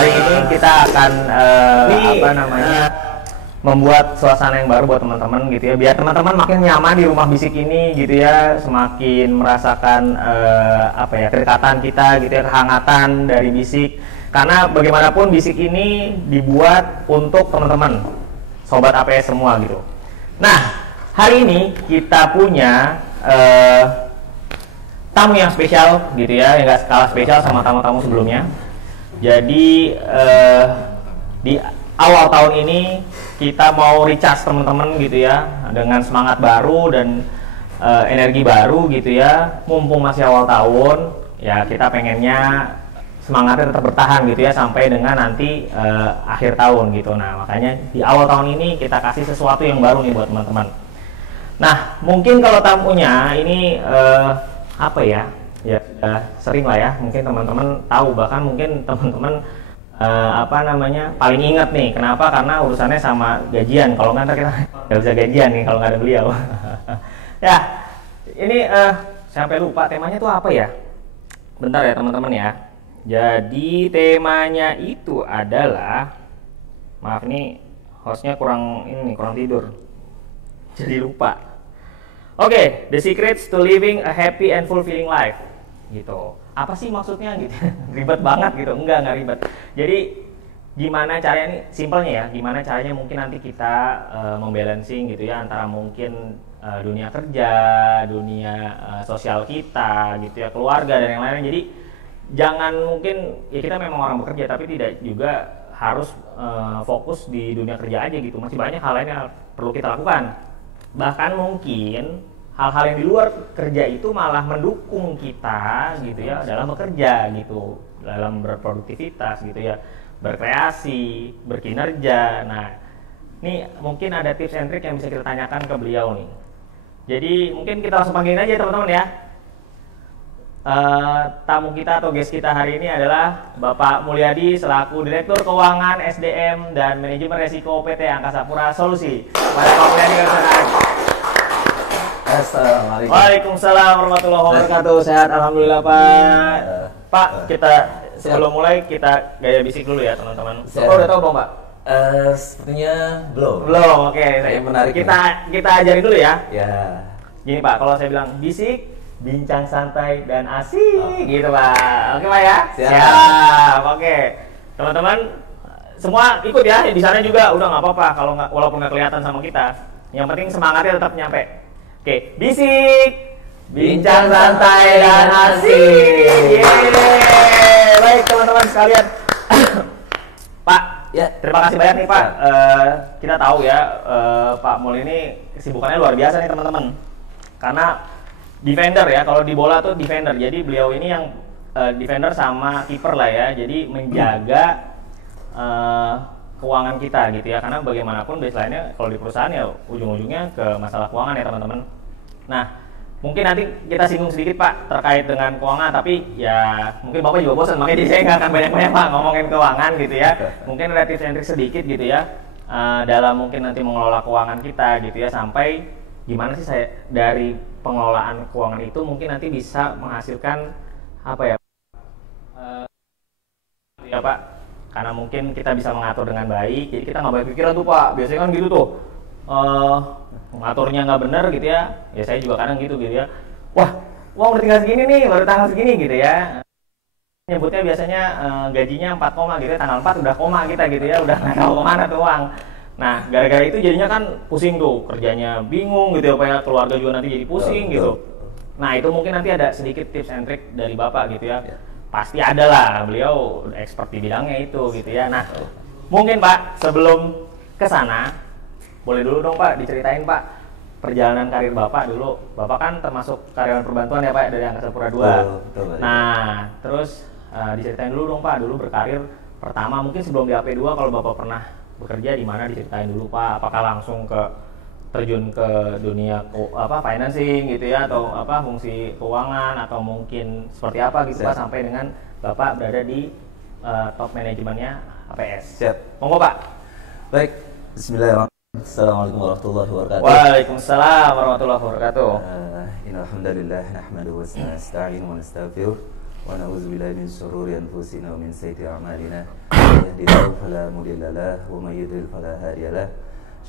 Hari ini kita akan membuat suasana yang baru buat teman-teman gitu ya, biar teman-teman makin nyaman di rumah bisik ini gitu ya, semakin merasakan kedekatan kita gitu ya, kehangatan dari bisik. Karena bagaimanapun bisik ini dibuat untuk teman-teman sobat APS semua gitu. Nah, hari ini kita punya tamu yang spesial gitu ya, yang gak kalah spesial sama tamu-tamu sebelumnya. Jadi di awal tahun ini kita mau recharge teman-teman gitu ya, dengan semangat baru dan energi baru gitu ya. Mumpung masih awal tahun, ya kita pengennya semangatnya tetap bertahan gitu ya sampai dengan nanti akhir tahun gitu. Nah, makanya di awal tahun ini kita kasih sesuatu yang baru nih buat teman-teman. Nah, mungkin kalau tamunya ini ya sering lah ya, mungkin teman-teman tahu, bahkan mungkin teman-teman paling ingat nih. Kenapa? Karena urusannya sama gajian. Kalau nggak, kita nggak bisa gajian nih kalau nggak ada beliau. Ya, ini sampai lupa temanya tuh apa ya. Bentar ya teman-teman ya. Jadi temanya itu adalah, maaf nih hostnya kurang tidur, jadi lupa. Oke, the secrets to living a happy and fulfilling life. Gitu. Apa sih maksudnya gitu? Ribet banget gitu. Enggak ribet. Jadi gimana caranya nih, simpelnya ya, gimana caranya mungkin nanti kita membalancing gitu ya antara mungkin dunia kerja, dunia sosial kita gitu ya, keluarga dan yang lain. Jadi jangan, mungkin ya kita memang orang bekerja tapi tidak juga harus fokus di dunia kerja aja gitu. Masih banyak hal lain yang perlu kita lakukan. Bahkan mungkin hal-hal yang di luar kerja itu malah mendukung kita gitu ya dalam bekerja gitu, dalam berproduktivitas gitu ya, berkreasi, berkinerja. Nah, ini mungkin ada tips and trick yang bisa kita tanyakan ke beliau nih. Jadi mungkin kita langsung panggilin aja teman-teman ya. Tamu kita atau guest kita hari ini adalah Bapak Mulyadi selaku Direktur Keuangan SDM dan Manajemen Resiko PT Angkasa Pura Solusi. Pada Pak Mulyadi, Assalamualaikum. Waalaikumsalam warahmatullahi wabarakatuh. Sehat alhamdulillah Pak. Pak, kita sebelum mulai kita gaya bisik dulu ya teman-teman. Bapak udah tahu belum Pak? Sepertinya belum. Belum, oke. Menarik. Kita ajarin dulu ya. Ya. Gini Pak, kalau saya bilang bisik, bincang santai dan asik gitu Pak. Oke Pak ya? Siap. Oke. Teman-teman semua ikut ya. Di sana juga udah nggak apa-apa kalau nggak, walaupun nggak kelihatan sama kita. Yang penting semangatnya tetap nyampe. Oke, bisik, bincang santai dan asik. Yeay. Baik teman-teman sekalian. Pak, ya terima kasih banyak nih Pak. Kita tahu ya Pak Mul ini kesibukannya luar biasa nih teman-teman. Karena defender ya, kalau di bola tuh defender. Jadi beliau ini yang defender sama kiper lah ya. Jadi menjaga keuangan kita gitu ya, karena bagaimanapun baseline-nya kalau di perusahaan ya ujung-ujungnya ke masalah keuangan ya teman-teman. Nah, mungkin nanti kita singgung sedikit Pak terkait dengan keuangan, tapi ya mungkin Bapak juga bosan, makanya saya nggak akan banyak-banyak Pak ngomongin keuangan gitu ya. Mungkin ada tips and trick sedikit gitu ya dalam mungkin nanti mengelola keuangan kita gitu ya, sampai gimana sih saya dari pengelolaan keuangan itu mungkin nanti bisa menghasilkan apa ya ya Pak. Karena mungkin kita bisa mengatur dengan baik, jadi kita nggak banyak pikiran tuh Pak. Biasanya kan gitu tuh, ngaturnya nggak bener gitu ya. Ya saya juga kadang gitu ya. Wah, uang udah tinggal segini nih, baru tanggal segini gitu ya. Nyebutnya biasanya gajinya 4 koma gitu ya, tanggal 4 udah koma kita gitu ya, udah nggak tahu kemana tuh uang. Nah, gara-gara itu jadinya kan pusing tuh, kerjanya bingung gitu ya Pak ya, keluarga juga nanti jadi pusing gitu. Nah, itu mungkin nanti ada sedikit tips and trick dari Bapak gitu ya. Pasti ada lah, beliau expert di bidangnya itu gitu ya. Nah, mungkin Pak sebelum ke sana boleh dulu dong Pak diceritain Pak perjalanan karir Bapak dulu. Bapak kan termasuk karyawan perbantuan ya Pak dari Angkasa Pura II. Betul. Nah, terus diceritain dulu dong Pak, dulu berkarir pertama mungkin sebelum di AP2, kalau Bapak pernah bekerja di mana, diceritain dulu Pak. Apakah langsung terjun ke dunia financing gitu ya, atau fungsi keuangan, atau mungkin seperti apa gitu Pak sampai dengan Bapak berada di top manajemennya APS. Siap. Monggo Pak. Baik. Bismillahirrahmanirrahim. Assalamualaikum warahmatullahi wabarakatuh. Waalaikumsalam warahmatullahi wabarakatuh. Innalhamdulillah nahmaduhu wa nasta'inuhu wa nastaghfiruh ونعوذ بالله من شرور أنفسنا ومن سيئات أعمالنا من يهده الله فلا مضل له ومن يضلل فلا هادي له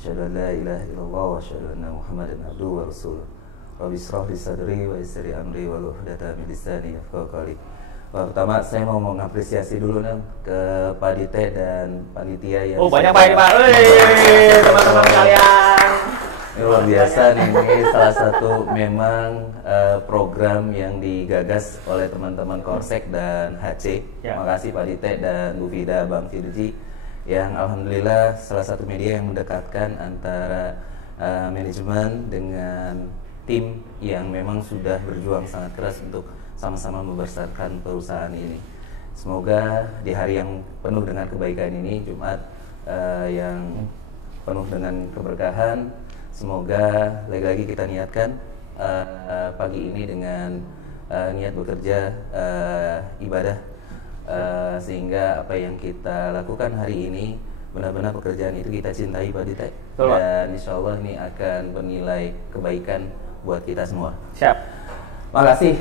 أشهد أن لا إله إلا الله وأشهد أن محمدا عبده ورسوله Rabbi israh li sadri wa yassir li amri wa hlul 'uqdatam min lisani yafqahu qawli. Pertama saya mau mengapresiasi dulu ke Pak Dite dan panitia yang banyak Pak ini Pak. Teman-teman kalian. Ini luar biasa nih, ini salah satu memang program yang digagas oleh teman-teman Korsek dan HC. Terima kasih Pak Dite dan Bu Fida, Bang Firji, yang alhamdulillah salah satu media yang mendekatkan antara manajemen dengan tim yang memang sudah berjuang sangat keras untuk sama-sama membesarkan perusahaan ini. Semoga di hari yang penuh dengan kebaikan ini, Jumat yang penuh dengan keberkahan, semoga lagi-lagi kita niatkan pagi ini dengan niat bekerja, ibadah, sehingga apa yang kita lakukan hari ini benar-benar pekerjaan itu kita cintai Pak Dite, dan insya Allah ini akan bernilai kebaikan buat kita semua. Siap. Makasih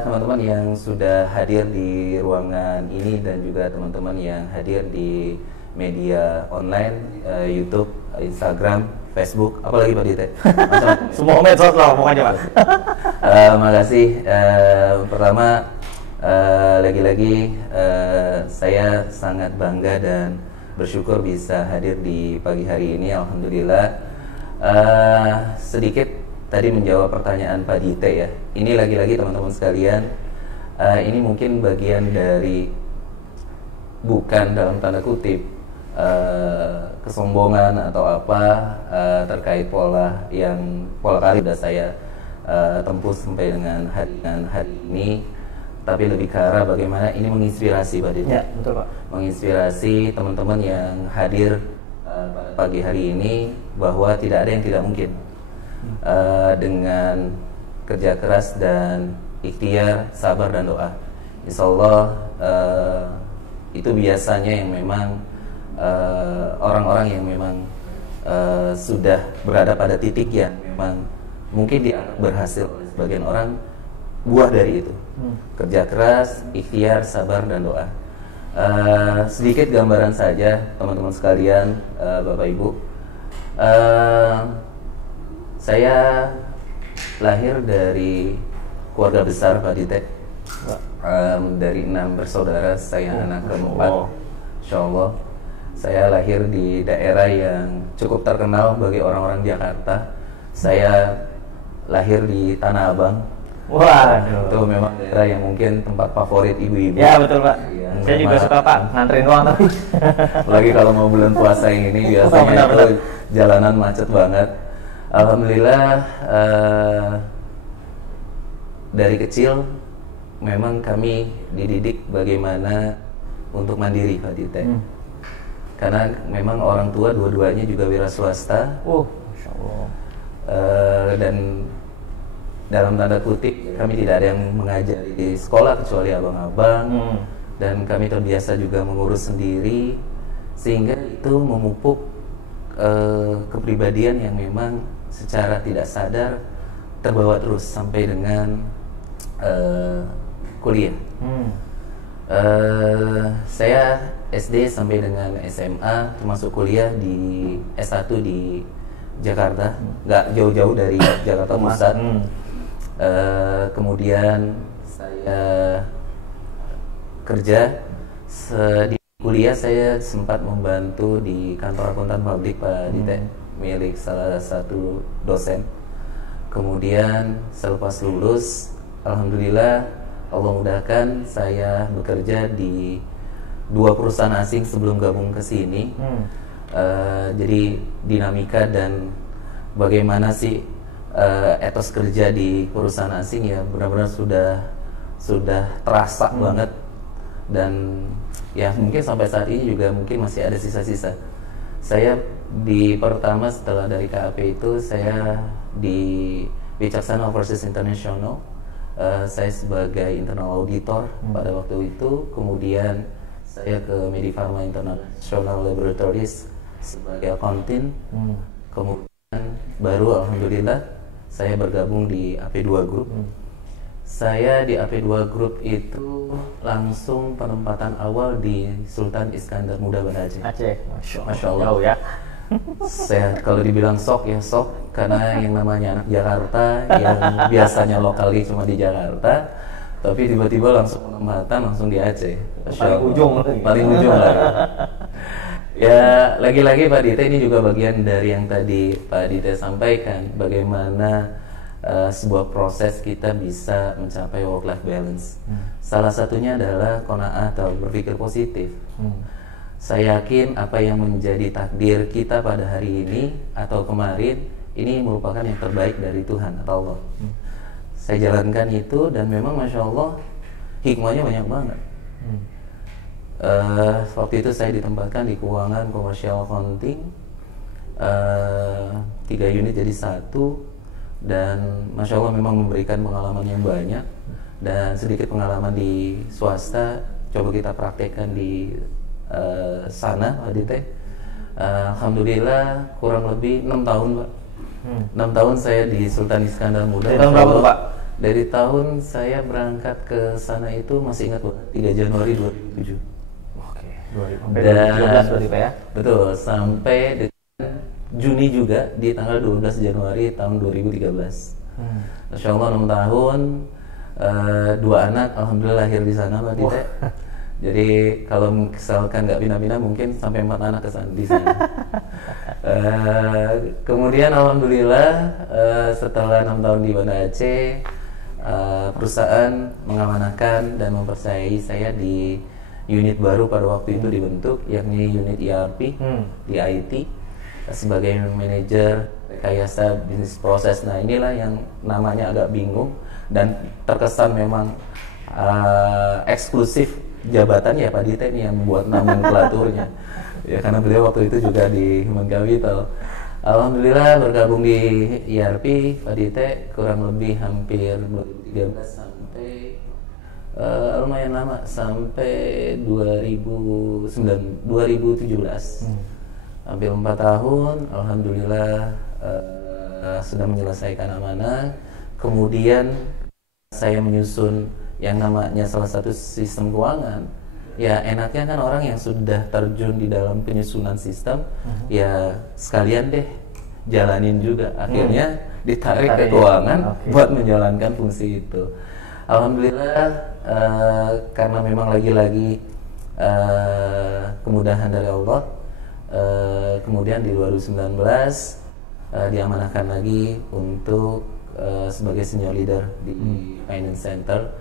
teman-teman yang sudah hadir di ruangan ini dan juga teman-teman yang hadir di media online, YouTube, Instagram, Facebook, apalagi Pak Dite? Semua medsos lah pokoknya Pak. Makasih. Pertama, lagi-lagi saya sangat bangga dan bersyukur bisa hadir di pagi hari ini. Alhamdulillah. Sedikit tadi menjawab pertanyaan Pak Dite ya. Ini lagi-lagi teman-teman sekalian, ini mungkin bagian dari, bukan dalam tanda kutip kesombongan atau apa, terkait pola karir sudah saya tempuh sampai dengan hari ini, tapi lebih ke arah bagaimana ini menginspirasi Pak Dite. Ya, betul Pak. Menginspirasi teman-teman yang hadir pada pagi hari ini bahwa tidak ada yang tidak mungkin. Dengan kerja keras dan ikhtiar, sabar dan doa, insya Allah itu biasanya yang memang orang-orang yang memang sudah berada pada titik yang memang mungkin dianggap berhasil oleh sebagian orang, buah dari itu kerja keras, ikhtiar, sabar dan doa. Sedikit gambaran saja teman-teman sekalian, Bapak Ibu. Saya lahir dari keluarga besar Pak Dite. Dari 6 bersaudara, saya anak keempat. Insya Allah. Saya lahir di daerah yang cukup terkenal bagi orang-orang Jakarta. Saya lahir di Tanah Abang. Waduh. Itu memang daerah yang mungkin tempat favorit ibu-ibu. Ya betul Pak. Saya juga suka Pak, nganterin doang tapi. Apalagi kalau mau bulan puasa ini biasanya itu jalanan macet banget. Alhamdulillah dari kecil memang kami dididik bagaimana untuk mandiri Pak Dite. Karena memang orang tua dua-duanya juga wira swasta. Masya Allah. Dan dalam tanda kutip kami tidak ada yang mengajari di sekolah kecuali abang-abang. Dan kami terbiasa juga mengurus sendiri, sehingga itu memupuk kepribadian yang memang secara tidak sadar terbawa terus sampai dengan kuliah. Saya SD sampai dengan SMA, termasuk kuliah di S1 di Jakarta, nggak jauh-jauh dari Jakarta Pusat. Kemudian saya kerja di kuliah, saya sempat membantu di kantor akuntan publik Pak Dite, milik salah satu dosen. Kemudian selepas lulus, alhamdulillah Allah mudahkan saya bekerja di 2 perusahaan asing sebelum gabung ke sini. Jadi dinamika dan bagaimana sih etos kerja di perusahaan asing ya benar-benar sudah terasa banget. Dan ya mungkin sampai saat ini juga mungkin masih ada sisa-sisa. Saya di pertama setelah dari KAP itu saya di Wicaksana Overseas International, saya sebagai internal auditor pada waktu itu. Kemudian saya ke Medifarma International Laboratories sebagai accounting. Kemudian baru alhamdulillah saya bergabung di AP2 Group Saya di AP2 Group itu langsung penempatan awal di Sultan Iskandar Muda Banda Aceh. Aceh, Masya Allah. Jauh ya. Saya kalau dibilang sok ya sok, karena yang namanya anak Jakarta yang biasanya lokali cuma di Jakarta, tapi tiba-tiba langsung penempatan langsung di Aceh. Paling ujung. Paling ujung lah. Ya lagi-lagi Pak Dite, ini juga bagian dari yang tadi Pak Dite sampaikan, bagaimana sebuah proses kita bisa mencapai work-life balance. Salah satunya adalah qanaah atau berpikir positif. Saya yakin apa yang menjadi takdir kita pada hari ini atau kemarin ini merupakan yang terbaik dari Tuhan atau Allah. Saya jalankan itu dan memang Masya Allah hikmahnya banyak banget. Waktu itu saya ditempatkan di keuangan commercial accounting, 3 unit jadi 1, dan Masya Allah memang memberikan pengalaman yang banyak, dan sedikit pengalaman di swasta coba kita praktekkan di sana Pak Dite. Alhamdulillah kurang lebih 6 tahun Pak. 6 tahun saya di Sultan Iskandar Muda. Dari tahun berapa tuh Pak? Dari tahun saya berangkat ke sana itu masih ingat Pak, 3 Januari 2007. Oke, 2017 berarti Pak ya? Betul, sampai dengan Juni juga di tanggal 12 Januari tahun 2013. Masya Allah 6 tahun, 2 anak alhamdulillah lahir di sana Pak Dite. Jadi kalau misalkan nggak pindah-pindah mungkin sampai 4 anak di sana. Kemudian alhamdulillah setelah 6 tahun di Banda Aceh, perusahaan mengamanahkan dan mempercayai saya di unit baru pada waktu itu dibentuk, yakni unit ERP di IT sebagai manajer rekayasa bisnis proses. Nah inilah yang namanya agak bingung dan terkesan memang eksklusif jabatan ya Pak Dite ini yang membuat nomenklaturnya ya, karena beliau waktu itu juga di Human Capital. Alhamdulillah bergabung di ERP Pak Dite kurang lebih hampir 2013 sampai lumayan lama, sampai 2017, hampir 4 tahun. Alhamdulillah sudah menyelesaikan amanah. Kemudian saya menyusun yang namanya salah satu sistem keuangan. Ya enaknya kan orang yang sudah terjun di dalam penyusunan sistem, ya sekalian deh jalanin juga. Akhirnya ditarik ke keuangan buat menjalankan fungsi itu. Alhamdulillah karena memang lagi-lagi kemudahan dari Allah. Kemudian di 2019 diamanahkan lagi untuk sebagai senior leader di Finance Center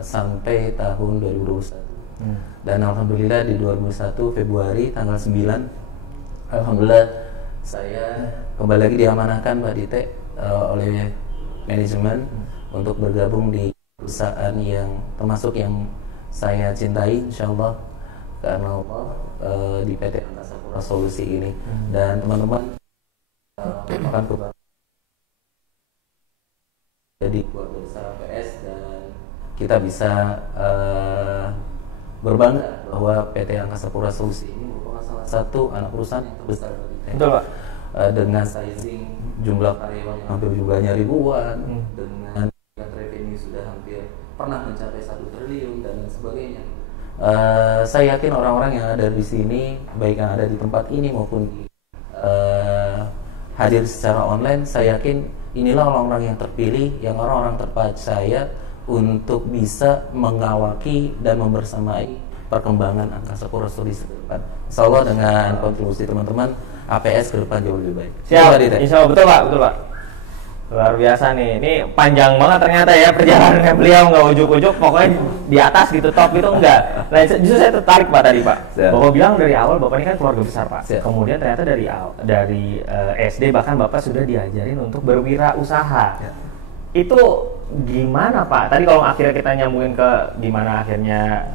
sampai tahun 2021. Dan alhamdulillah di 2021 Februari tanggal 9 alhamdulillah saya kembali lagi diamanahkan Pak Dite oleh manajemen untuk bergabung di perusahaan yang termasuk yang saya cintai insyaallah karena Allah, di PT Angkasa Pura Solusi ini. Dan teman-teman akan kembali jadi keluarga besar APS dan kita bisa berbangga bahwa PT Angkasa Pura Solusi ini merupakan salah satu anak perusahaan yang terbesar di PT. Betul Pak. Dengan sizing jumlah karyawan yang hampir jumlahnya ribuan, dengan revenue sudah hampir pernah mencapai 1 triliun dan lain sebagainya. Saya yakin orang-orang yang ada di sini, baik yang ada di tempat ini maupun hadir secara online, saya yakin inilah orang-orang yang terpilih, yang orang-orang terpercaya untuk bisa mengawaki dan membersamai perkembangan Angkasa Pura Solusi ke depan. Insyaallah dengan kontribusi teman-teman, APS ke depan jauh lebih baik. Siap, insya Allah, betul Pak, betul Pak. Luar biasa nih, ini panjang banget ternyata ya perjalanannya beliau, nggak ujuk-ujuk, pokoknya di atas gitu, top gitu enggak. Nah, justru saya tertarik Pak tadi Pak. Siap. Bapak bilang dari awal Bapak ini kan keluarga besar Pak. Siap. Kemudian ternyata dari SD bahkan Bapak sudah diajarin untuk berwirausaha. Ya. Itu gimana Pak? Tadi kalau akhirnya kita nyambungin ke gimana akhirnya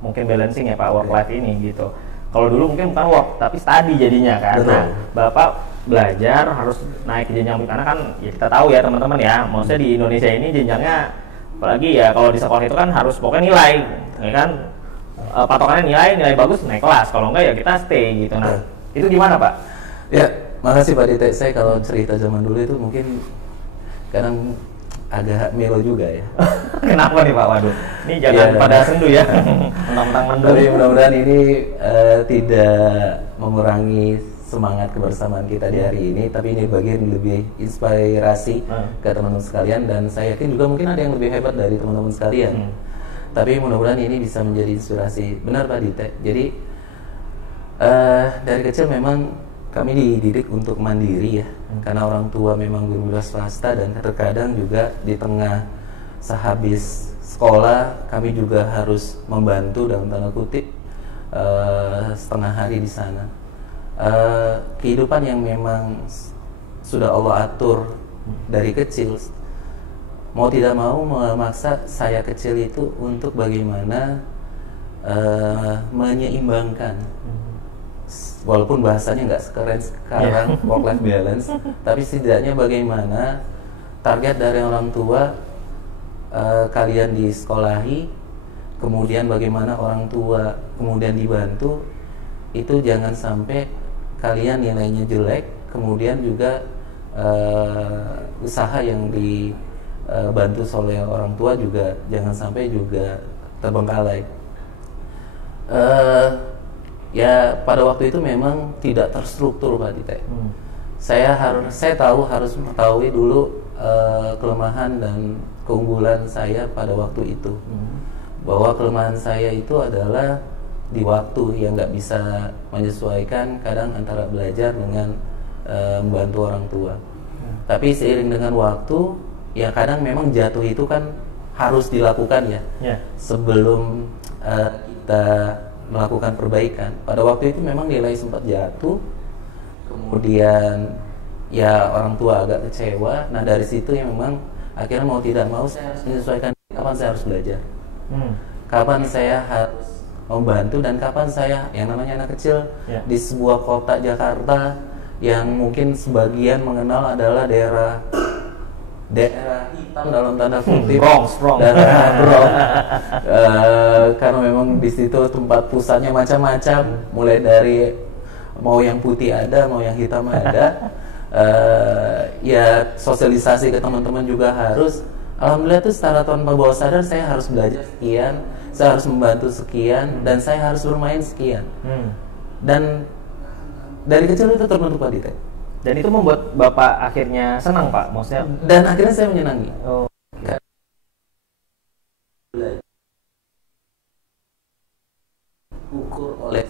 mungkin balancing ya Pak work life ini gitu. Kalau dulu mungkin bukan work tapi study jadinya kan. Betul. Nah, Bapak belajar harus naik ke jenjang karena kan ya kita tahu ya teman-teman ya, maksudnya di Indonesia ini jenjangnya apalagi ya kalau di sekolah itu kan harus pokoknya nilai, ya kan patokannya nilai bagus naik kelas, kalau enggak ya kita stay gitu. Nah, itu gimana Pak? Ya, makasih Pak Dite. Saya kalau cerita zaman dulu itu mungkin kadang agak melo juga ya. Kenapa nih Pak? Waduh, ini jangan pada sendu ya. Mentang-mentang mendu. Tapi mudah-mudahan ini tidak mengurangi semangat kebersamaan kita di hari ini, tapi ini bagian lebih inspirasi ke teman-teman sekalian, dan saya yakin juga mungkin ada yang lebih hebat dari teman-teman sekalian. Tapi mudah-mudahan ini bisa menjadi inspirasi. Benar Pak Dite. Jadi dari kecil memang kami dididik untuk mandiri ya, karena orang tua memang guru swasta, dan terkadang juga di tengah sehabis sekolah kami juga harus membantu dalam tanda kutip setengah hari di sana. Kehidupan yang memang sudah Allah atur dari kecil, mau tidak mau memaksa saya kecil itu untuk bagaimana menyeimbangkan. Walaupun bahasanya nggak sekeren sekarang work-life balance, tapi setidaknya bagaimana target dari orang tua, kalian disekolahi, kemudian bagaimana orang tua kemudian dibantu, itu jangan sampai kalian nilainya jelek, kemudian juga usaha yang dibantu oleh orang tua juga jangan sampai juga terbengkalai. Ya pada waktu itu memang tidak terstruktur Pak Dite. Saya harus mengetahui dulu kelemahan dan keunggulan saya pada waktu itu. Bahwa kelemahan saya itu adalah di waktu yang nggak bisa menyesuaikan kadang antara belajar dengan membantu orang tua. Tapi seiring dengan waktu, ya kadang memang jatuh itu kan harus dilakukan ya. Sebelum kita melakukan perbaikan. Pada waktu itu memang nilai sempat jatuh, kemudian ya orang tua agak kecewa. Nah dari situ yang memang akhirnya mau tidak mau saya harus menyesuaikan kapan saya harus belajar, kapan saya harus membantu, dan kapan saya, yang namanya anak kecil di sebuah kota Jakarta yang mungkin sebagian mengenal adalah daerah hitam dalam tanda kutip, daerah Bronx, karena memang di situ tempat pusatnya macam-macam, mulai dari mau yang putih ada, mau yang hitam ada. Ya sosialisasi ke teman-teman juga harus. Alhamdulillah tuh secara tanpa bawah sadar saya harus belajar sekian, saya harus membantu sekian, dan saya harus bermain sekian. Dan dari kecil itu terbentuk Pak Dite. Dan itu membuat Bapak akhirnya senang Pak, maksudnya? Dan akhirnya saya menyenangi. Ukur oleh,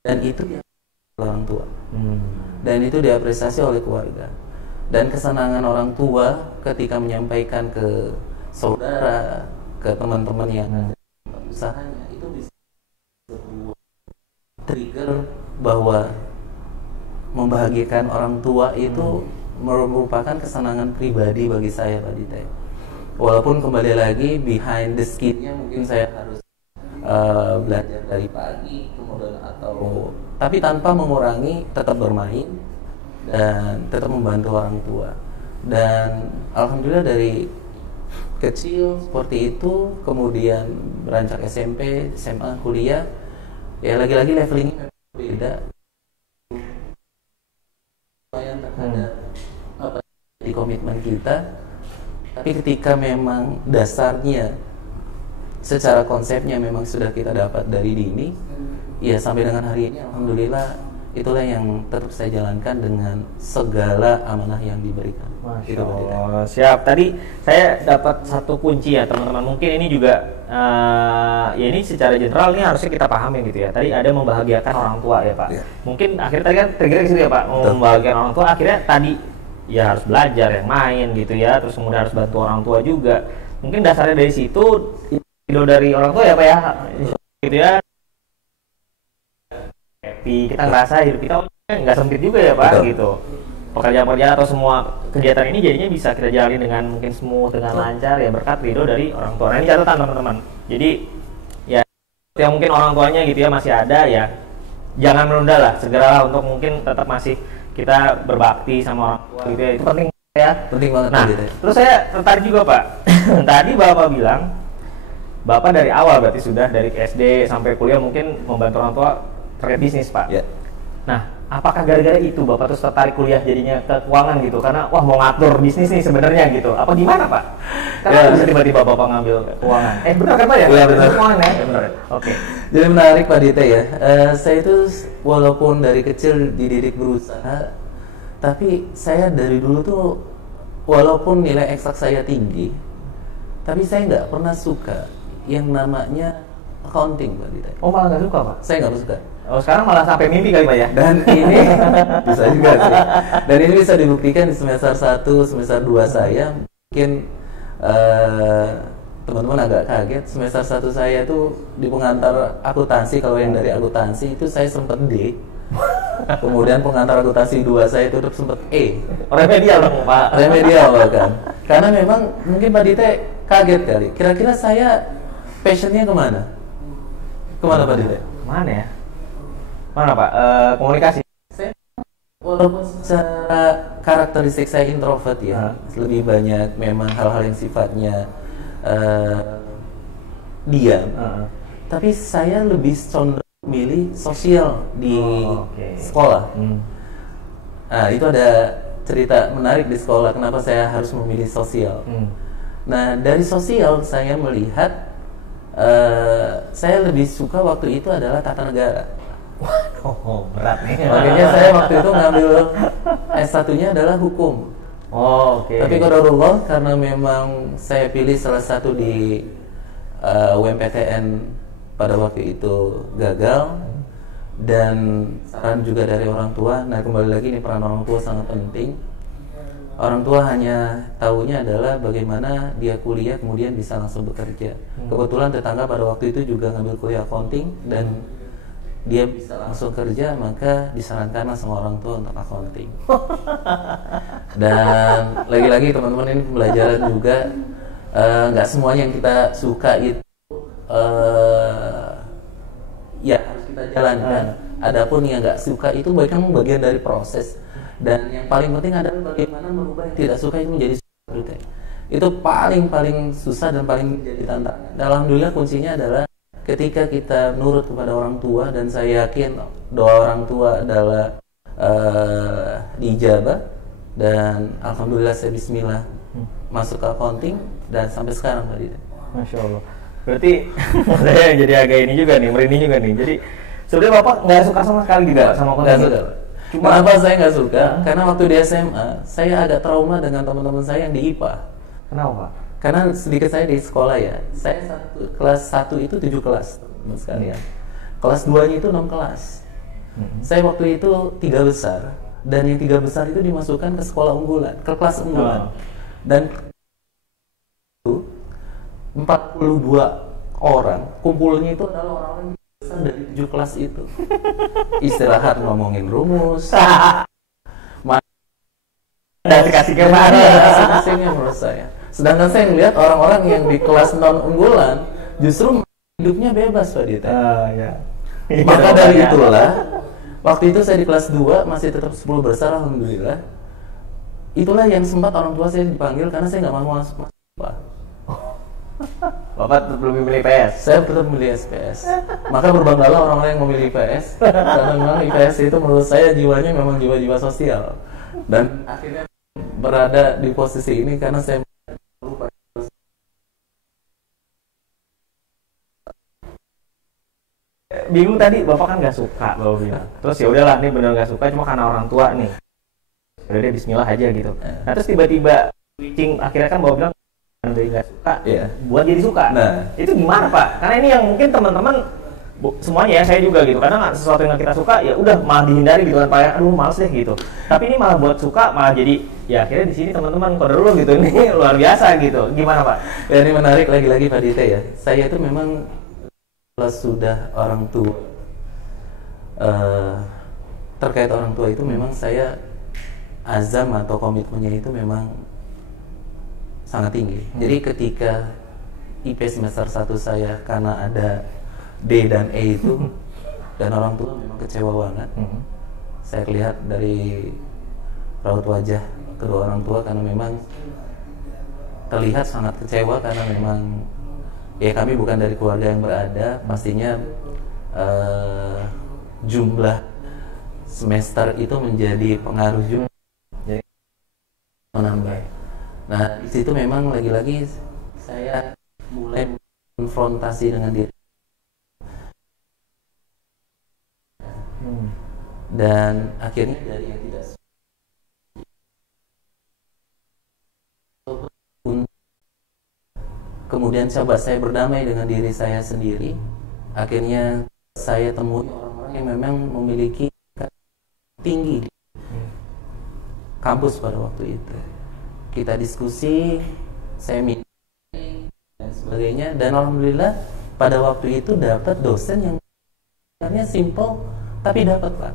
dan itu orang tua, dan itu diapresiasi oleh keluarga, dan kesenangan orang tua ketika menyampaikan ke saudara, ke teman-teman yang usahanya, itu bisa sebuah trigger bahwa membahagiakan orang tua itu merupakan kesenangan pribadi bagi saya Pak Dite. Walaupun kembali lagi behind the skin-nya mungkin saya harus belajar dari pagi kemudian tapi tanpa mengurangi tetap bermain dan tetap membantu orang tua. Dan alhamdulillah dari kecil seperti itu, kemudian beranjak SMP, SMA, kuliah, ya lagi-lagi levelingnya beda. Yang terhadap apa di komitmen kita, tapi ketika memang dasarnya secara konsepnya memang sudah kita dapat dari dini, ya sampai dengan hari ini alhamdulillah itulah yang tetap saya jalankan dengan segala amanah yang diberikan. Masya Allah. Siap. Tadi saya dapat satu kunci ya teman-teman. Mungkin ini juga ya ini secara general ini harusnya kita pahami gitu ya. Tadi ada membahagiakan orang tua ya Pak. Mungkin akhirnya tadi kan trigger ke situ ya Pak. Membahagiakan orang tua, akhirnya tadi ya harus belajar, yang main gitu ya. Terus kemudian harus bantu orang tua juga. Mungkin dasarnya dari situ, ide dari orang tua ya Pak ya. Gitu ya. Happy, kita ngerasa hidup kita nggak sempit juga ya Pak. Gitu. Pekerjaan-pekerjaan atau semua kegiatan ini jadinya bisa kita jalani dengan mungkin smooth, dengan lancar ya, berkat ridho dari orang tua. Nah ini catatan teman-teman. Jadi ya yang mungkin orang tuanya gitu ya masih ada ya, jangan menunda lah, segeralah untuk mungkin tetap masih kita berbakti sama orang tua gitu ya. Itu penting ya. Penting banget. Nah terus saya tertarik juga Pak. Tadi Bapak bilang Bapak dari awal berarti sudah dari SD sampai kuliah mungkin membantu orang tua terkait bisnis Pak. Yeah. Nah Apakah gara-gara itu Bapak terus tertarik kuliah jadinya ke keuangan gitu? Karena wah mau ngatur bisnis nih sebenarnya gitu. Apa gimana Pak? Karena bisa tiba-tiba Bapak ngambil keuangan. Benar kan Pak ya? Iya benar. Keuangan ya? Benar. Oke. Jadi menarik Pak Dite ya. Saya itu walaupun dari kecil dididik berusaha, tapi saya dari dulu tuh walaupun nilai eksak saya tinggi, tapi saya nggak pernah suka yang namanya accounting Pak Dite. Oh malah nggak suka Pak? Saya nggak suka. Oh sekarang malah sampai mimpi kali Pak ya? Dan ini bisa juga sih. Dan ini bisa dibuktikan di semester 1, semester 2 saya. Mungkin teman-teman agak kaget. Semester 1 saya tuh di pengantar akuntansi, kalau yang dari akuntansi itu saya sempat D. Kemudian pengantar akuntansi 2 saya itu sempat E. Remedial dong Pak. Remedial bahkan. Karena memang mungkin Pak Dite kaget kali. Kira-kira saya passionnya kemana? Kemana Pak Dite? Mana ya? Mana Pak? Komunikasi. Walaupun secara karakteristik saya introvert ya, lebih banyak memang hal-hal yang sifatnya diam. Tapi saya lebih condong milih sosial di sekolah. Nah, itu ada cerita menarik di sekolah kenapa saya harus memilih sosial. Nah, dari sosial saya melihat saya lebih suka waktu itu adalah tata negara. Oh, berat nih. Makanya saya waktu itu ngambil S1-nya adalah hukum. Oh, oke. Tapi qadarullah karena memang saya pilih salah satu di UMPTN pada waktu itu gagal, dan saran juga dari orang tua. Nah, kembali lagi ini peran orang tua sangat penting. Orang tua hanya tahunya adalah bagaimana dia kuliah kemudian bisa langsung bekerja. Kebetulan tetangga pada waktu itu juga ngambil kuliah accounting dan dia bisa langsung kerja, maka disarankanlah sama orang tua untuk accounting. Dan lagi-lagi teman-teman, ini pembelajaran juga, nggak semuanya yang kita suka itu ya harus kita jalankan. Adapun yang nggak suka itu bagian dari proses. Dan yang paling penting adalah bagaimana merubah yang tidak suka itu menjadi suka. Itu paling susah dan paling menjadi tantangan. Alhamdulillah kuncinya adalah ketika kita nurut kepada orang tua, dan saya yakin doa orang tua adalah diijabah, dan alhamdulillah saya bismillah masuk ke accounting dan sampai sekarang Mbak Dita. Masya Allah. Berarti saya jadi agak ini juga nih, merinding juga nih. Jadi sebenarnya Bapak nggak suka sama sekali juga sama accounting? Nggak suka. Kenapa saya nggak suka? Karena waktu di SMA saya agak trauma dengan teman-teman saya yang di IPA. Kenapa Pak? Karena sedikit saya di sekolah ya, saya kelas 1 itu 7 kelas teman sekalian. Kelas 2-nya itu 6 kelas. Saya waktu itu 3 besar, dan yang 3 besar itu dimasukkan ke sekolah unggulan, ke kelas unggulan. Dan 42 orang, kumpulnya itu adalah orang-orang besar dari 7 kelas itu. Istirahat ngomongin rumus. Dan dikasih kemana? Asing-asingnya menurut saya. Sedangkan saya melihat orang-orang yang di kelas non unggulan justru hidupnya bebas Pak Dita. Ya. Maka dari itulah waktu itu saya di kelas 2 masih tetap 10 besar alhamdulillah. Itulah yang sempat orang tua saya dipanggil karena saya nggak mau masuk. Bapak tetap lebih milih IPS? Saya tetap memilih SPS. Maka berbanggalah orang-orang yang memilih IPS karena memang IPS itu menurut saya jiwanya memang jiwa-jiwa sosial. Dan akhirnya berada di posisi ini karena saya bingung tadi Bapak kan nggak suka Bapak bilang. Terus ya udahlah nih benar nggak suka cuma karena orang tua nih. Udah deh Bismillah aja gitu. Nah terus tiba-tiba switching akhirnya kan Bapak bilang dari nggak suka buat jadi suka. Nah itu gimana Pak? Karena ini yang mungkin teman-teman semuanya ya, saya juga gitu. Kadang sesuatu yang kita suka ya udah malah dihindari gitu kan Pak ya. Aduh males deh gitu. Tapi ini malah buat suka malah jadi ya akhirnya di sini teman-teman kode dulu gitu. Ini luar biasa gitu. Gimana Pak? Ya ini menarik lagi-lagi Pak Dita ya. Saya itu memang kalau sudah orang tua terkait orang tua itu memang saya azam atau komitmennya itu memang sangat tinggi. Jadi ketika IP semester 1 saya karena ada D dan E itu dan orang tua memang kecewa banget. Saya lihat dari raut wajah kedua orang tua karena memang terlihat sangat kecewa karena memang ya kami bukan dari keluarga yang berada, pastinya jumlah semester itu menjadi pengaruh juga, jadi menambah. Nah di situ memang lagi-lagi saya mulai konfrontasi dengan diri, dan akhirnya dari yang tidak kemudian coba saya berdamai dengan diri saya sendiri. Akhirnya saya temui orang-orang yang memang memiliki tinggi di kampus pada waktu itu. Kita diskusi, saya minta dan sebagainya, dan alhamdulillah pada waktu itu dapat dosen yang sebenarnya simple tapi dapat, Pak.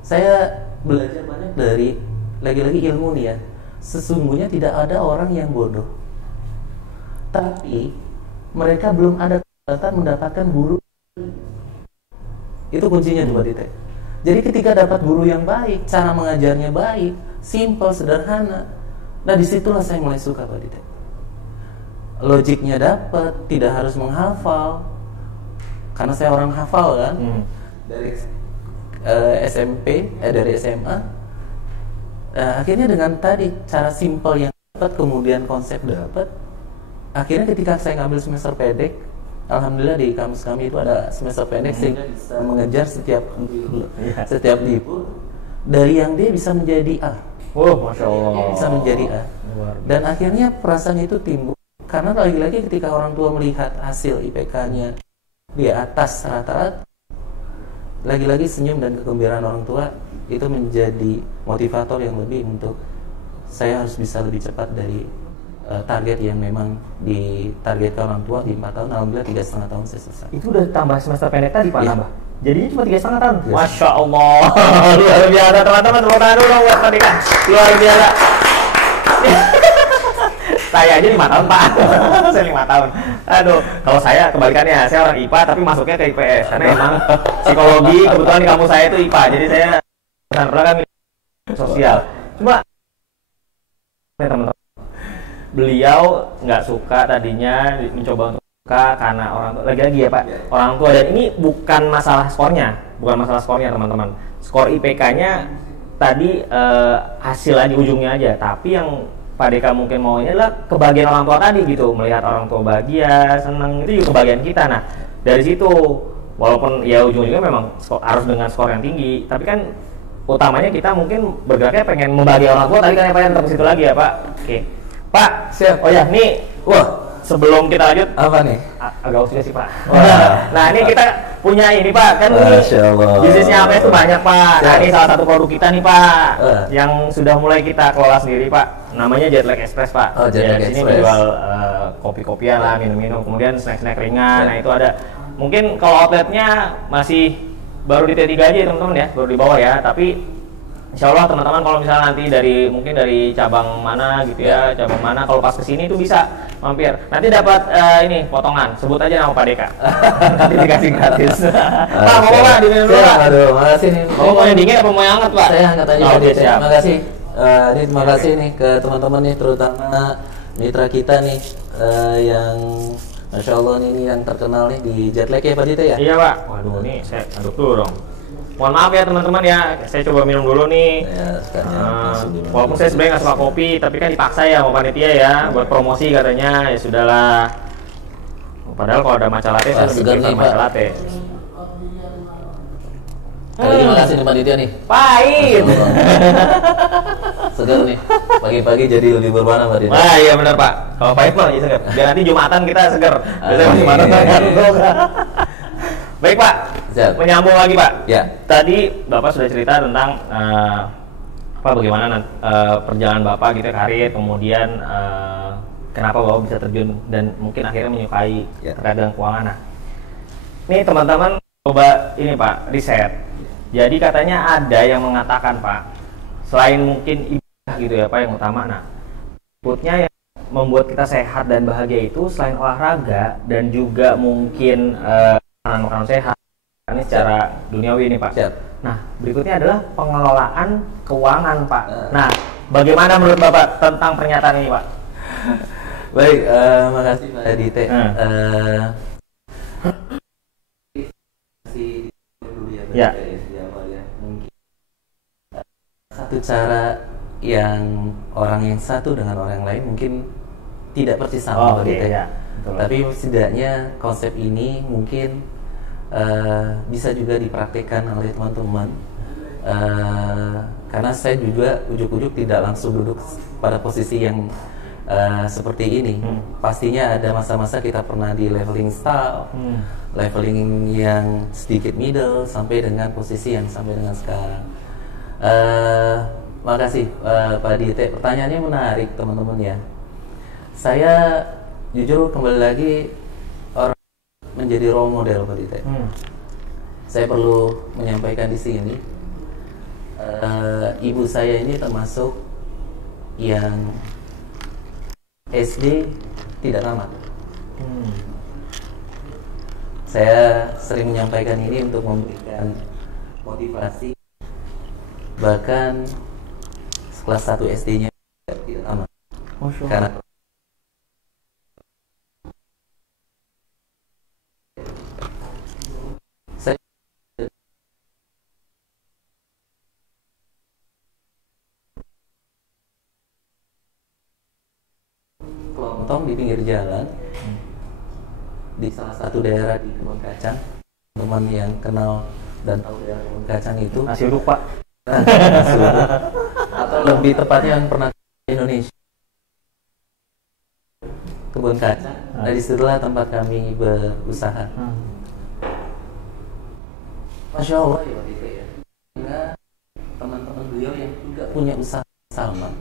Saya belajar banyak dari lagi-lagi ilmu nih ya. Sesungguhnya tidak ada orang yang bodoh, tapi mereka belum ada kesempatan mendapatkan guru. Itu kuncinya coba Dite. Jadi ketika dapat guru yang baik, cara mengajarnya baik, simple, sederhana, nah disitulah saya mulai suka Pak Dite. Logiknya dapat, tidak harus menghafal, karena saya orang hafal kan. Dari SMP, dari SMA, akhirnya dengan tadi cara simple yang dapat, kemudian konsep dapat, akhirnya ketika saya ngambil semester pendek, alhamdulillah di kampus kami itu ada semester pendek sehingga bisa mengejar setiap libur dari yang D bisa menjadi A. Masya Allah. Bisa menjadi A. Dan akhirnya perasaan itu timbul karena lagi-lagi ketika orang tua melihat hasil IPK-nya di atas rata-rata, lagi-lagi senyum dan kegembiraan orang tua itu menjadi motivator yang lebih untuk saya harus bisa lebih cepat dari target yang memang ditargetkan orang tua di 4 tahun. Alhamdulillah 3,5 tahun saya selesai. Itu udah tambah semester pendek tadi Pak, nambah? Jadinya cuma 3,5 tahun? Yes. Masya Allah. Luar biasa teman-teman, tepuk tangan dulu dong buat Pak Dika. Luar biasa. Saya aja 5 tahun Pak. Saya 5 tahun. Aduh, kalau saya kebalikannya, saya orang IPA tapi masuknya ke IPS karena emang psikologi kebetulan di kampus saya itu IPA. Jadi saya kan sosial. Cuma teman-teman, beliau nggak suka tadinya, mencoba untuk suka karena orang tua. Lagi-lagi ya Pak, orang tua, dan ini bukan masalah skornya, teman-teman. Skor IPK-nya tadi hasil di ujungnya aja, tapi yang Pak Deka mungkin mau ini adalah kebahagiaan orang tua tadi gitu, melihat orang tua bahagia, seneng, itu juga kebahagiaan kita. Nah dari situ, walaupun ya ujung-ujungnya memang harus dengan skor yang tinggi, tapi kan utamanya kita mungkin bergeraknya pengen membahagiakan orang tua tadi kan ya Pak, yang ke situ lagi ya Pak. Oke Pak, siap. Oh ya, nih, sebelum kita lanjut, apa nih? Agak usia sih Pak. Nah ini kita punya ini Pak, kan ini bisnisnya apa itu banyak Pak. Nah ini salah satu produk kita nih Pak, yang sudah mulai kita kelola sendiri Pak. Namanya Jetlag Express Pak. Di sini menjual kopi-kopian lah, minum-minum, kemudian snack-snack ringan. Nah itu ada. Mungkin kalau outletnya masih baru di T3 aja teman-teman ya, baru di bawah ya. Tapi insya Allah teman-teman kalau misalnya nanti mungkin dari cabang mana gitu ya, cabang mana, kalau pas kesini itu bisa mampir. Nanti dapat ini potongan, sebut aja nama Pak Deka. Nanti dikasih gratis. Pak, mau Pak diminum dulu Pak. Aduh, makasih nih. Mau yang dingin apa mau yang hangat Pak? Saya angkat aja. Oke, siap. Makasih. Ini terima kasih nih ke teman-teman nih, terutama mitra kita nih yang Masya Allah ini yang terkenal nih di Jetlag ya Pak Dita ya? Iya Pak. Waduh, nih saya aduk dulu dong. Mohon maaf ya teman-teman ya, saya coba minum dulu nih. Ya, walaupun saya sebenarnya nggak suka kopi, tapi kan dipaksa ya sama panitia ya, buat promosi katanya, ya sudahlah. Padahal kalau ada matcha latte, saya lebih prefer matcha latte. Terima kasih nih panitia nih. Pahit. Segar nih. Pagi-pagi jadi lebih berwarna Pak Dita. Iya benar Pak. Kalau pahit mah segar. Biar nanti Jumatan kita segar. Biasanya masih Jumatan kan. Baik Pak. Siap. Menyambung lagi Pak. Ya. Tadi Bapak sudah cerita tentang bagaimana perjalanan Bapak gitu karir, kemudian kenapa Bapak bisa terjun dan mungkin akhirnya menyukai terkait dengan keuangan. Nah, ini teman-teman coba ini Pak riset. Jadi katanya ada yang mengatakan Pak, selain mungkin ibadah gitu ya Pak yang utama, nah inputnya yang membuat kita sehat dan bahagia itu selain olahraga dan juga mungkin makanan sehat, ini secara duniawi ini Pak. Siap. Nah berikutnya adalah pengelolaan keuangan Pak. Nah bagaimana menurut Bapak tentang pernyataan ini Pak? Baik, makasih Pak Dite. Ya. satu cara yang orang yang satu dengan orang yang lain mungkin tidak persis sama Oke, begitu ya, ya. betul. Tapi setidaknya konsep ini mungkin bisa juga dipraktikkan oleh teman-teman. Karena saya juga ujuk-ujuk tidak langsung duduk pada posisi yang seperti ini. Pastinya ada masa-masa kita pernah di leveling style, leveling yang sedikit middle, sampai dengan posisi yang sampai dengan sekarang. Makasih Pak Dite. Pertanyaannya menarik teman-teman ya. Saya jujur kembali lagi orang menjadi role model Pak Dite. Saya perlu menyampaikan di sini. Ibu saya ini termasuk yang SD tidak tamat. Saya sering menyampaikan ini untuk memberikan motivasi. Bahkan kelas 1 SD-nya tidak tamat. Karena saya kelontong di pinggir jalan di salah satu daerah di Kebun Kacang. Teman yang kenal dan tahu daerah Kebun Kacang itu Nasi uduk Pak. atau lebih tepatnya yang pernah ke Indonesia, Kebun Kacang. Nah, disitulah tempat kami berusaha. Masya Allah ya Pak Dite ya. Karena teman-teman beliau yang juga punya usaha sama.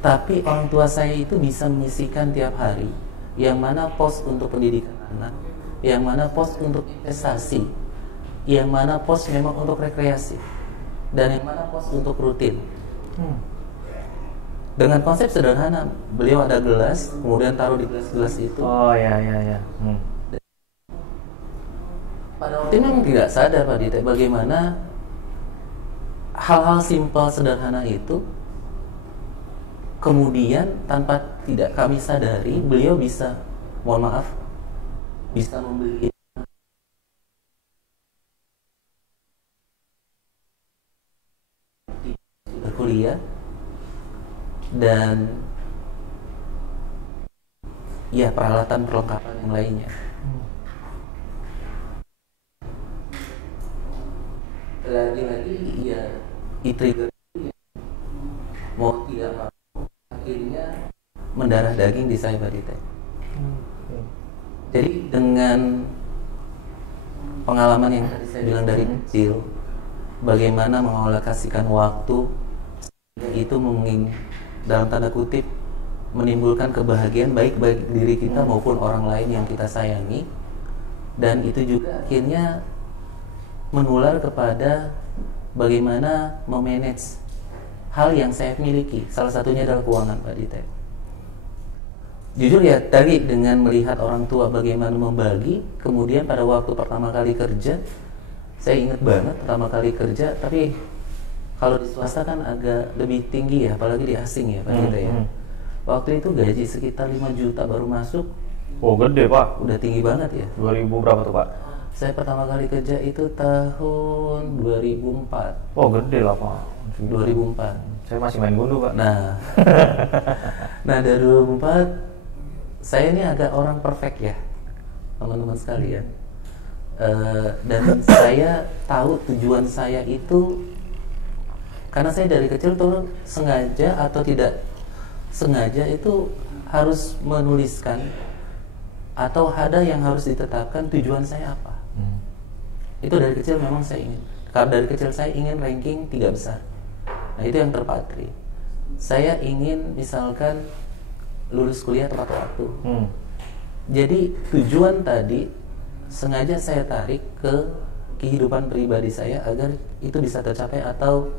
Tapi orang tua saya itu bisa menyisihkan tiap hari yang mana pos untuk pendidikan anak, yang mana pos untuk investasi, yang mana pos memang untuk rekreasi, dan yang mana pos untuk rutin. Dengan konsep sederhana, beliau ada gelas, kemudian taruh di gelas-gelas itu. Oh ya. Pada waktu itu memang tidak sadar Pak Dite bagaimana hal-hal simpel sederhana itu kemudian tanpa tidak kami sadari beliau bisa, mohon maaf, bisa membeli berkuliah dan ya peralatan perlengkapan yang lainnya. Lagi-lagi ya trigger mau tidak mau akhirnya mendarah daging di saya Pak Dite. Jadi dengan pengalaman yang tadi saya bilang dari kecil, bagaimana mengalokasikan waktu itu dalam tanda kutip menimbulkan kebahagiaan baik bagi diri kita maupun orang lain yang kita sayangi, dan itu juga akhirnya menular kepada bagaimana memanage hal yang saya miliki. Salah satunya adalah keuangan Pak Dite. Jujur ya, tadi dengan melihat orang tua bagaimana membagi, kemudian pada waktu pertama kali kerja, saya ingat banget pertama kali kerja, tapi kalau di swasta kan agak lebih tinggi ya, apalagi di asing ya Pak Dite ya. Waktu itu gaji sekitar 5 juta baru masuk. Oh gede Pak. Udah tinggi banget ya. 2000 berapa tuh Pak? Saya pertama kali kerja itu tahun 2004. Oh gede lah Pak. 2004. Saya masih main gundu Pak. Nah, dari 2004 saya ini agak orang perfect ya, teman-teman sekalian. Dan saya tahu tujuan saya itu karena saya dari kecil tuh sengaja atau tidak sengaja itu harus menuliskan atau ada yang harus ditetapkan tujuan saya apa. Itu dari kecil memang saya ingin. Karena dari kecil saya ingin ranking 3 besar. Nah itu yang terpatri. Saya ingin misalkan lulus kuliah tepat waktu. Jadi tujuan tadi sengaja saya tarik ke kehidupan pribadi saya agar itu bisa tercapai, atau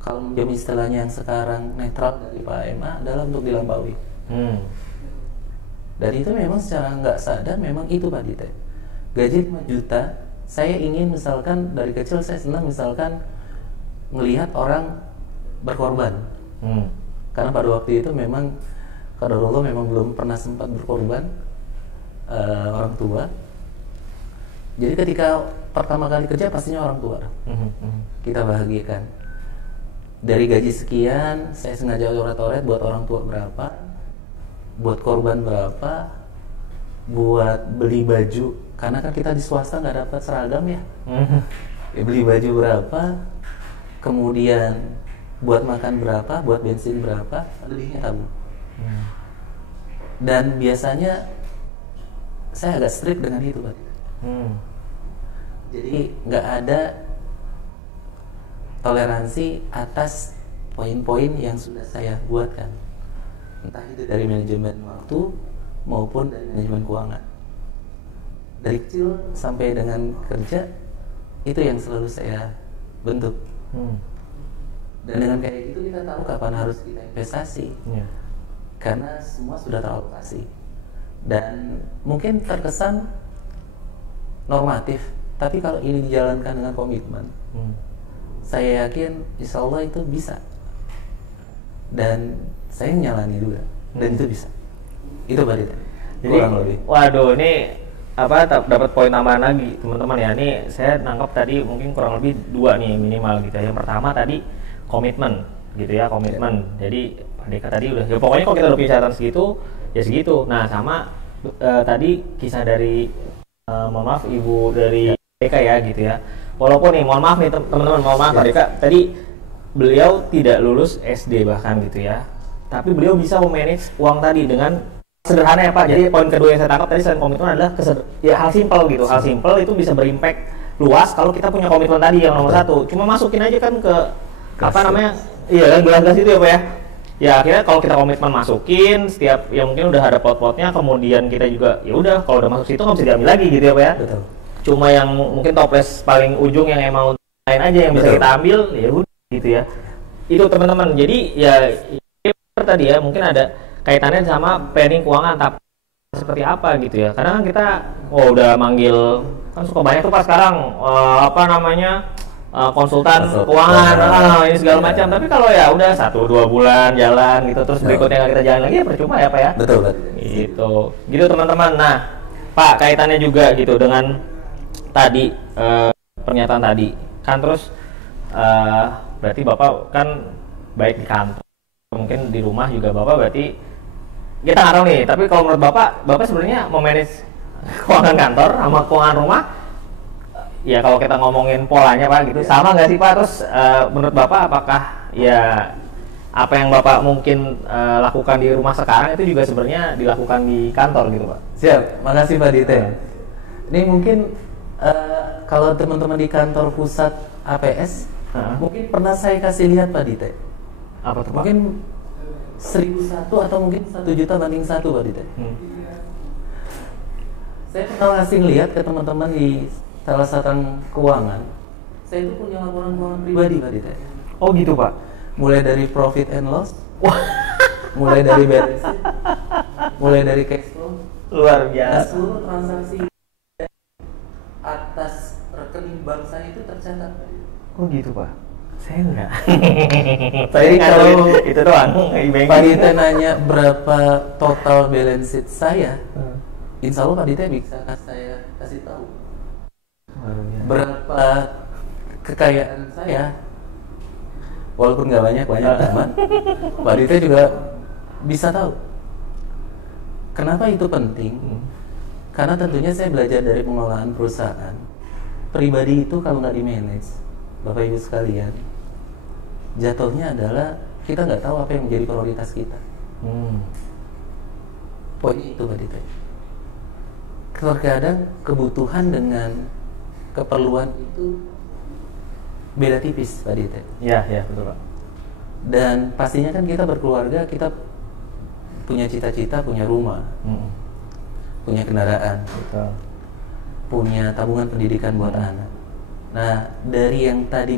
kalau menjadi istilahnya yang sekarang netral dari Pak Emma adalah untuk dilampaui. Dan itu memang secara nggak sadar memang itu Pak Dite. Gaji 5 juta, saya ingin misalkan dari kecil saya senang misalkan melihat orang berkorban. Karena pada waktu itu memang qadarullah memang belum pernah sempat berkorban orang tua. Jadi ketika pertama kali kerja pastinya orang tua kita bahagiakan. dari gaji sekian saya sengaja coret-coret buat orang tua berapa, buat korban berapa, buat beli baju, karena kan kita di swasta nggak dapat seragam ya. Ya, beli baju berapa, kemudian buat makan berapa, buat bensin berapa, lebihnya tabung. Dan biasanya saya agak strict dengan itu, Pak. Jadi nggak ada toleransi atas poin-poin yang sudah saya buatkan, entah itu dari manajemen waktu maupun dari manajemen keuangan. Dari kecil sampai dengan kerja itu yang selalu saya bentuk. Dan dengan kayak gitu kita tahu kapan harus kita investasi, karena semua sudah teralokasi. Dan mungkin terkesan normatif, tapi kalau ini dijalankan dengan komitmen, saya yakin insya Allah itu bisa. Dan saya nyalani juga, dan itu bisa. Itu Pak Dita. Jadi, waduh, ini apa dapat poin tambahan lagi teman-teman ya. Ini saya nangkap tadi mungkin kurang lebih 2 nih minimal gitu ya. Yang pertama tadi komitmen gitu ya, komitmen. Jadi Pak Deka tadi udah ya pokoknya kalau kita udah punya catatan segitu ya segitu. Nah sama tadi kisah dari mohon maaf ibu dari Deka ya gitu ya. Walaupun nih mohon maaf nih teman-teman, mohon maaf Pak Deka tadi beliau tidak lulus SD bahkan gitu ya, tapi beliau bisa memanage uang tadi dengan sederhana ya Pak. Jadi poin kedua yang saya tangkap tadi selain komitmen adalah ya hal simpel gitu. Hal simpel itu bisa berimpact luas kalau kita punya komitmen tadi yang nomor 1. Cuma masukin aja kan ke apa namanya? Iya kan gelas-gelas itu ya Pak ya. Ya akhirnya kalau kita komitmen masukin setiap yang mungkin udah ada plot-plotnya, kemudian kita juga ya udah kalau udah masuk situ nggak bisa diambil lagi gitu ya Pak ya. Betul. Cuma yang mungkin toples paling ujung yang emang lain aja yang bisa kita ambil ya udah gitu ya. Itu teman-teman. Jadi ya tadi ya mungkin ada kaitannya sama planning keuangan, tapi seperti apa gitu ya. Karena kan kita udah manggil kan suka banyak tuh Pak sekarang apa namanya konsultan keuangan ini segala macam. Tapi kalau ya udah 1-2 bulan jalan gitu terus berikutnya nggak kita jalan lagi ya percuma ya Pak ya. Betul. Gitu teman-teman. Nah Pak kaitannya juga gitu dengan tadi pernyataan tadi kan terus berarti Bapak kan baik di kantor mungkin di rumah juga Bapak berarti kita nggak tahu nih, tapi kalau menurut Bapak sebenarnya memanage keuangan kantor sama keuangan rumah, ya kalau kita ngomongin polanya Pak gitu, sama nggak sih Pak? Terus menurut Bapak apakah ya apa yang Bapak mungkin lakukan di rumah sekarang itu juga sebenarnya dilakukan di kantor gitu Pak? Siap, makasih Pak Dite. Ini mungkin kalau teman-teman di kantor pusat APS, mungkin pernah saya kasih lihat Pak Dite. Apa tuh Pak? Mungkin 1.001 atau mungkin 1 juta banding 1 Pak Dite. Saya pernah ngasih lihat ke teman-teman di salah satu keuangan. Saya itu punya laporan keuangan pribadi Pak Dite. Oh gitu Pak. Mulai dari profit and loss, mulai dari balance sheet, mulai dari cash flow, luar biasa. Seluruh transaksi atas rekening bank saya itu tercatat. Oh gitu Pak. Saya enggak. Saya kalau itu doang. Pak Dite nanya berapa total balance sheet saya, insya Allah Pak Dite bisa saya kasih tahu. Berapa kekayaan saya, walaupun nggak banyak teman, Pak Dite juga bisa tahu. Kenapa itu penting? Karena tentunya saya belajar dari pengelolaan perusahaan. Pribadi itu kalau nggak di-manage, Bapak Ibu sekalian, jatuhnya adalah kita nggak tahu apa yang menjadi prioritas kita. Poin itu Pak Dite. Terkadang kebutuhan dengan keperluan itu beda tipis Pak Dite. Iya betul Pak. Dan pastinya kan kita berkeluarga, kita punya cita-cita, punya rumah, punya kendaraan, betul. Punya tabungan pendidikan buat anak. Nah dari yang tadi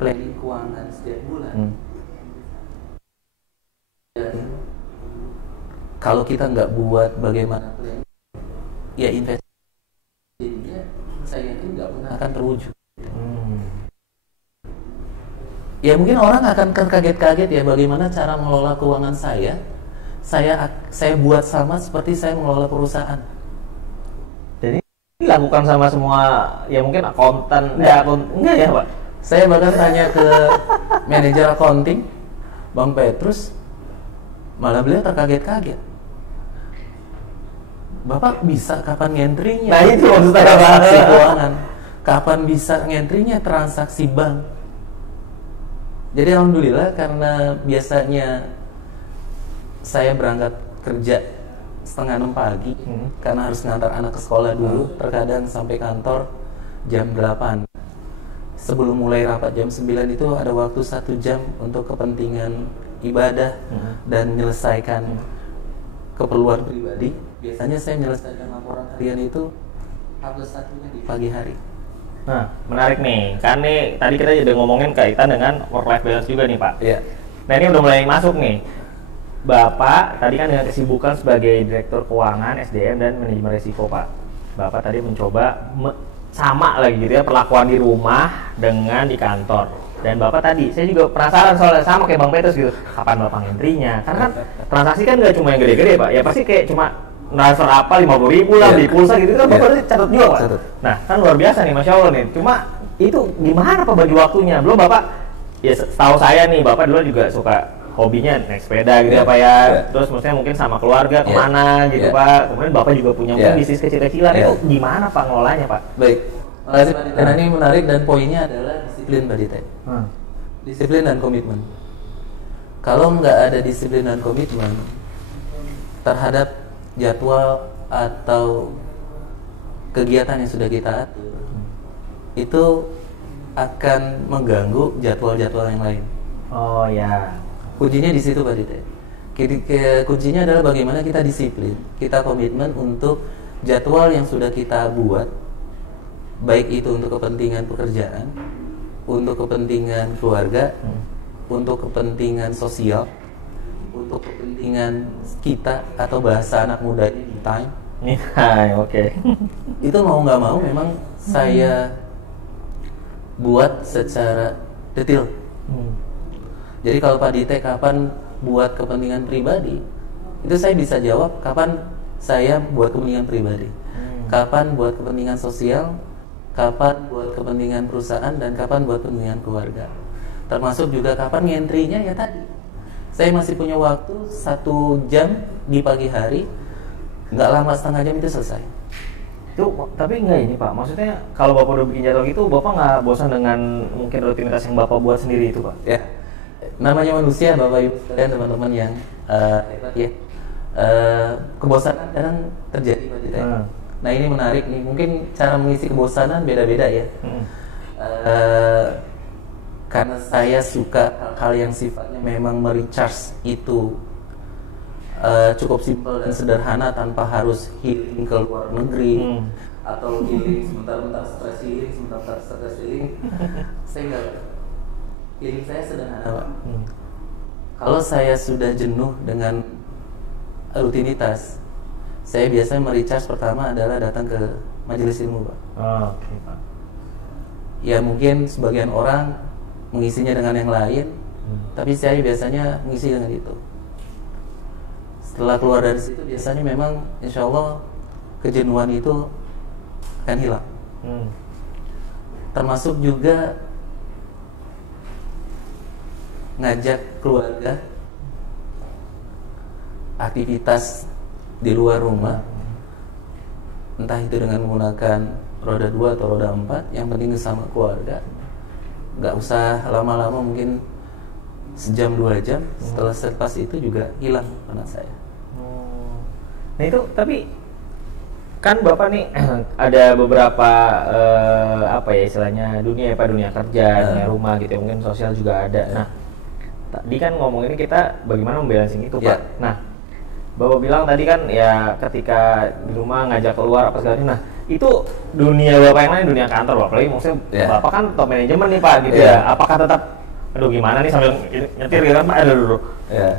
planning keuangan setiap bulan, kalau kita nggak buat bagaimana planning, ya investasi jadinya saya yakin nggak pernah akan terwujud. Ya mungkin orang akan kaget-kaget ya bagaimana cara mengelola keuangan saya buat sama seperti saya mengelola perusahaan. Jadi dilakukan sama semua ya mungkin akuntan enggak ya Pak? Saya bahkan tanya ke manajer accounting, Bang Petrus, malah beliau terkaget-kaget. Bapak bisa kapan ngentrinya? Nah itu maksud saya, transaksi keuangan. Kapan bisa ngentrinya transaksi bank? Jadi alhamdulillah karena biasanya saya berangkat kerja setengah 6 pagi karena harus ngantar anak ke sekolah dulu, terkadang sampai kantor jam 8. Sebelum mulai rapat jam 9 itu ada waktu 1 jam untuk kepentingan ibadah dan menyelesaikan keperluan pribadi. Biasanya saya menyelesaikan laporan harian itu H+1-nya di pagi hari. Nah, menarik nih. Kan nih tadi kita udah ngomongin kaitan dengan work life balance juga nih, Pak. Iya. Nah, ini udah mulai masuk nih. Bapak tadi kan dengan kesibukan sebagai Direktur Keuangan, SDM dan Manajemen Risiko, Pak. Bapak tadi mencoba sama lagi gitu ya perlakuan di rumah dengan di kantor. Dan Bapak tadi, saya juga penasaran soalnya sama kayak Bang Petrus gitu. Kapan Bapak ngentrinya? Karena kan transaksi kan nggak cuma yang gede-gede, Pak. Ya pasti kayak cuma transfer apa 50.000 lah, beli pulsa gitu kan Bapak catat juga, Pak. Nah, kan luar biasa nih, Masya Allah nih. Cuma itu gimana Pak bagi waktunya? Belum Bapak, ya setahu saya nih, Bapak dulu juga suka hobinya naik sepeda gitu ya Pak ya. Terus maksudnya mungkin sama keluarga kemana gitu Pak. Kemudian Bapak juga punya mungkin bisnis kecil-kecilan. Itu gimana Pak ngelolanya Pak? Baik, makasih Pak Dita. Nah, ini menarik dan poinnya adalah disiplin Pak Dita. Disiplin dan komitmen. Kalau nggak ada disiplin dan komitmen terhadap jadwal atau kegiatan yang sudah kita atur, itu akan mengganggu jadwal-jadwal yang lain. Oh ya. Kuncinya di situ Pak Dite. Kuncinya adalah bagaimana kita disiplin, kita komitmen untuk jadwal yang sudah kita buat, baik itu untuk kepentingan pekerjaan, untuk kepentingan keluarga, untuk kepentingan sosial, untuk kepentingan kita atau bahasa anak muda ini time. Oke. Itu mau nggak mau memang saya buat secara detail. Jadi kalau Pak Dite kapan buat kepentingan pribadi, itu saya bisa jawab kapan saya buat kepentingan pribadi, kapan buat kepentingan sosial, kapan buat kepentingan perusahaan, dan kapan buat kepentingan keluarga. Termasuk juga kapan ngentrinya ya tadi. Saya masih punya waktu 1 jam di pagi hari, nggak lama setengah jam itu selesai. Itu tapi enggak ini Pak, maksudnya kalau Bapak udah bikin jadwal gitu, Bapak nggak bosan dengan mungkin rutinitas yang Bapak buat sendiri itu Pak? Ya. Namanya manusia Bapak Ibu dan teman-teman yang hebat ya, kebosanan kadang terjadi Pak Dita. Nah ini menarik nih, mungkin cara mengisi kebosanan beda-beda ya. Karena saya suka hal yang sifatnya memang merecharge itu cukup simpel dan sederhana tanpa harus healing ke luar negeri atau healing sebentar-bentar stress healing, sebentar-bentar stress healing. Saya enggak. Healing saya sederhana Pak. Kalau saya sudah jenuh dengan rutinitas, saya biasanya merecharge pertama adalah datang ke majelis ilmu Pak. Oke Pak. Ya mungkin sebagian orang mengisinya dengan yang lain, tapi saya biasanya mengisi dengan itu. Setelah keluar dari situ biasanya memang insya Allah kejenuhan itu akan hilang. Termasuk juga ngajak keluarga aktivitas di luar rumah, entah itu dengan menggunakan roda 2 atau roda 4, yang penting sama keluarga. Nggak usah lama-lama, mungkin sejam 2 jam. Setelah selepas itu juga hilang penat saya. Nah itu tapi kan Bapak nih ada beberapa apa ya istilahnya dunia kerja, dunia rumah gitu ya, mungkin sosial juga ada. Nah tadi kan ngomong ini kita bagaimana membalancing itu Pak. Nah Bapak bilang tadi kan ya ketika di rumah ngajak keluar apa segala macam. Nah itu dunia Bapak yang lain, dunia kantor Bapak, apalagi maksudnya Bapak kan top manajemen nih Pak gitu ya. Apakah tetap aduh gimana nih sambil nyetir gitu kan Pak,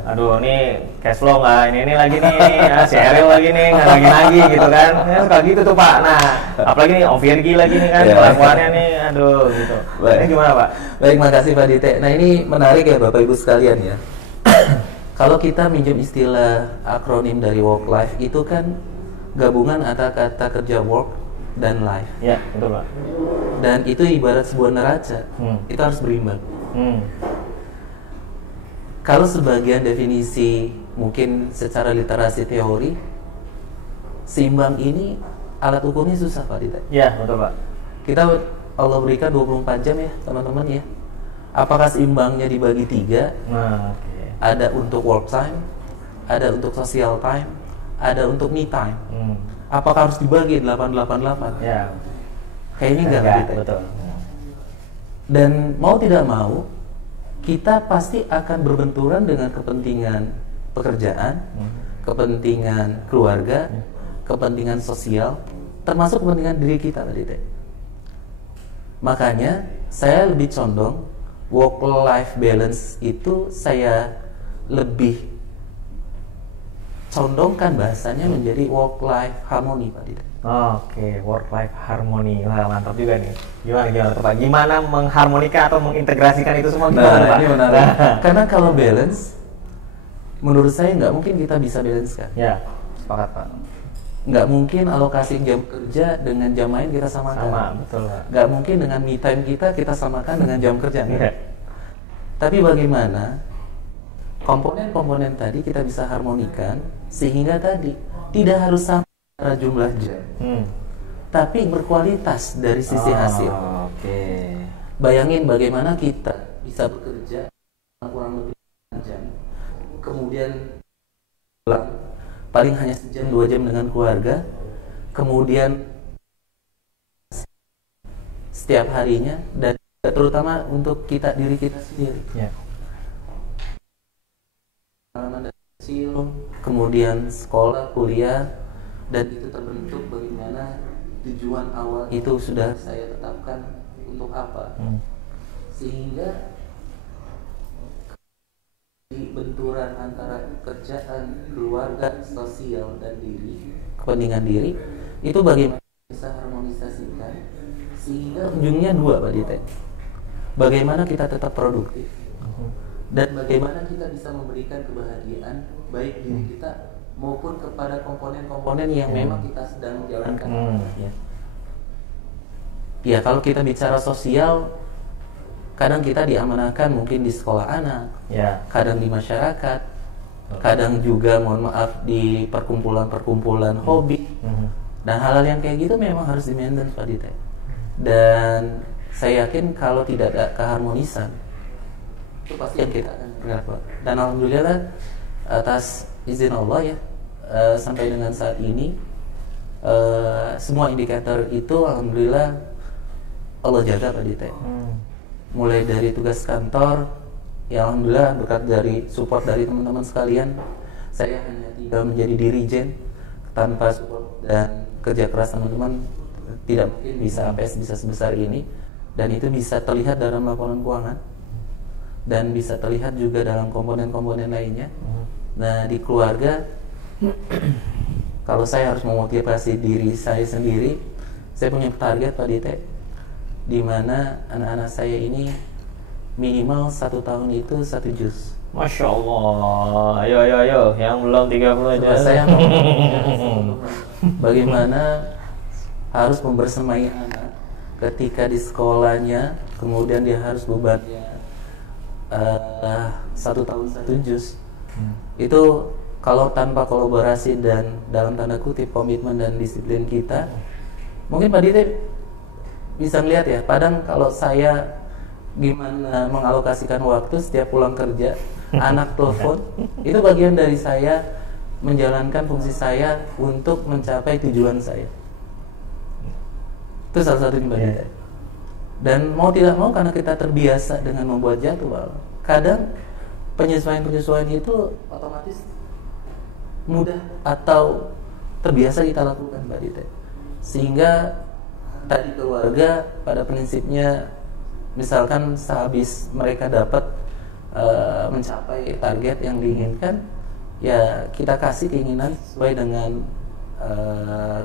aduh nih cash flow nggak ini lagi nih, si Ariel lagi nih nggak lagi gitu kan, ya suka gitu tuh Pak. Nah apalagi nih Om Virgi lagi nih kan kelakuannya nih, aduh gitu. Ini gimana Pak? Baik, makasih Pak Dite. Nah ini menarik ya Bapak Ibu sekalian ya. Kalau kita minjem istilah akronim dari work life, itu kan gabungan antara kata kerja work dan life. Ya, betul Pak. Dan itu ibarat sebuah neraca. Itu harus berimbang. Kalau sebagian definisi mungkin secara literasi teori, seimbang ini alat ukurnya susah Pak Dita. Ya, betul Pak. Kita Allah berikan 24 jam ya teman-teman ya. Apakah seimbangnya dibagi 3? Nah, oke. Ada untuk work time, ada untuk social time, ada untuk me time. Apakah harus dibagi 888? Ya. Kayaknya enggak Pak Dita. Betul. Dan mau tidak mau kita pasti akan berbenturan dengan kepentingan pekerjaan, kepentingan keluarga, kepentingan sosial, termasuk kepentingan diri kita tadi teh. Makanya saya lebih condong work-life balance itu saya lebih condongkan bahasanya menjadi work-life harmony Pak Dita. Oke, work-life harmony. Wah, mantap juga nih. Gimana tuh Pak? Gimana mengharmonikan atau mengintegrasikan itu semua gimana Pak? Ini menarik. Karena kalau balance, menurut saya nggak mungkin kita bisa balance kan. Ya, sepakat Pak. Nggak mungkin alokasi jam kerja dengan jam main kita samakan. Sama, betul Pak. Nggak mungkin dengan me time kita samakan dengan jam kerja. Iya. Tapi bagaimana komponen-komponen tadi kita bisa harmonikan sehingga tadi tidak harus sama secara jumlah jam, tapi berkualitas dari sisi hasil. Oke. Bayangin bagaimana kita bisa bekerja kurang lebih 6 jam, kemudian pulang paling hanya sejam 2 jam dengan keluarga, kemudian setiap harinya, dan terutama untuk diri kita sendiri. Ya. Pengalaman dari kecil, kemudian sekolah, kuliah, dan itu terbentuk bagaimana tujuan awal itu sudah saya tetapkan untuk apa, sehingga di benturan antara kerjaan, keluarga, sosial, dan kepentingan diri itu bagaimana bisa harmonisasikan sehingga ujungnya 2 Pak Dita. Bagaimana kita tetap produktif dan bagaimana kita bisa memberikan kebahagiaan baik diri kita maupun kepada komponen-komponen yang memang kita sedang jalankan. Ya, kalau kita bicara sosial, kadang kita diamanahkan mungkin di sekolah anak, kadang di masyarakat, kadang juga mohon maaf di perkumpulan-perkumpulan hobi. Dan hal-hal yang kayak gitu memang harus di-maintain Pak Dita. Dan saya yakin kalau tidak ada keharmonisan, itu pasti yang kita akan bergerak. Dan alhamdulillah atas izin Allah ya, sampai dengan saat ini semua indikator itu alhamdulillah Allah jaga Pak Dita. Mulai dari tugas kantor, ya alhamdulillah berkat dari support dari teman-teman sekalian, saya hanya tinggal menjadi dirijen. Tanpa support dan kerja keras teman-teman tidak mungkin bisa APS bisa sebesar ini. Dan itu bisa terlihat dalam laporan keuangan dan bisa terlihat juga dalam komponen-komponen lainnya. Nah, di keluarga, kalau saya harus memotivasi diri saya sendiri, saya punya target Pak Dita, di mana anak-anak saya ini minimal 1 tahun itu 1 juz. Masya Allah. Ayo, yang belum 30 aja. Saya bagaimana harus membersamai anak ketika di sekolahnya, kemudian dia harus bebannya 1 tahun 1 juz. Itu kalau tanpa kolaborasi dan dalam tanda kutip komitmen dan disiplin kita, mungkin Pak Dita bisa melihat ya, padahal kalau saya gimana mengalokasikan waktu setiap pulang kerja, anak telepon, itu bagian dari saya menjalankan fungsi saya untuk mencapai tujuan saya. Itu salah satu Pak Dita. Dan mau tidak mau karena kita terbiasa dengan membuat jadwal, kadang penyesuaian itu otomatis mudah atau terbiasa kita lakukan Mbak Dita. Sehingga tadi keluarga pada prinsipnya, misalkan sehabis mereka dapat mencapai target yang diinginkan, ya kita kasih keinginan sesuai dengan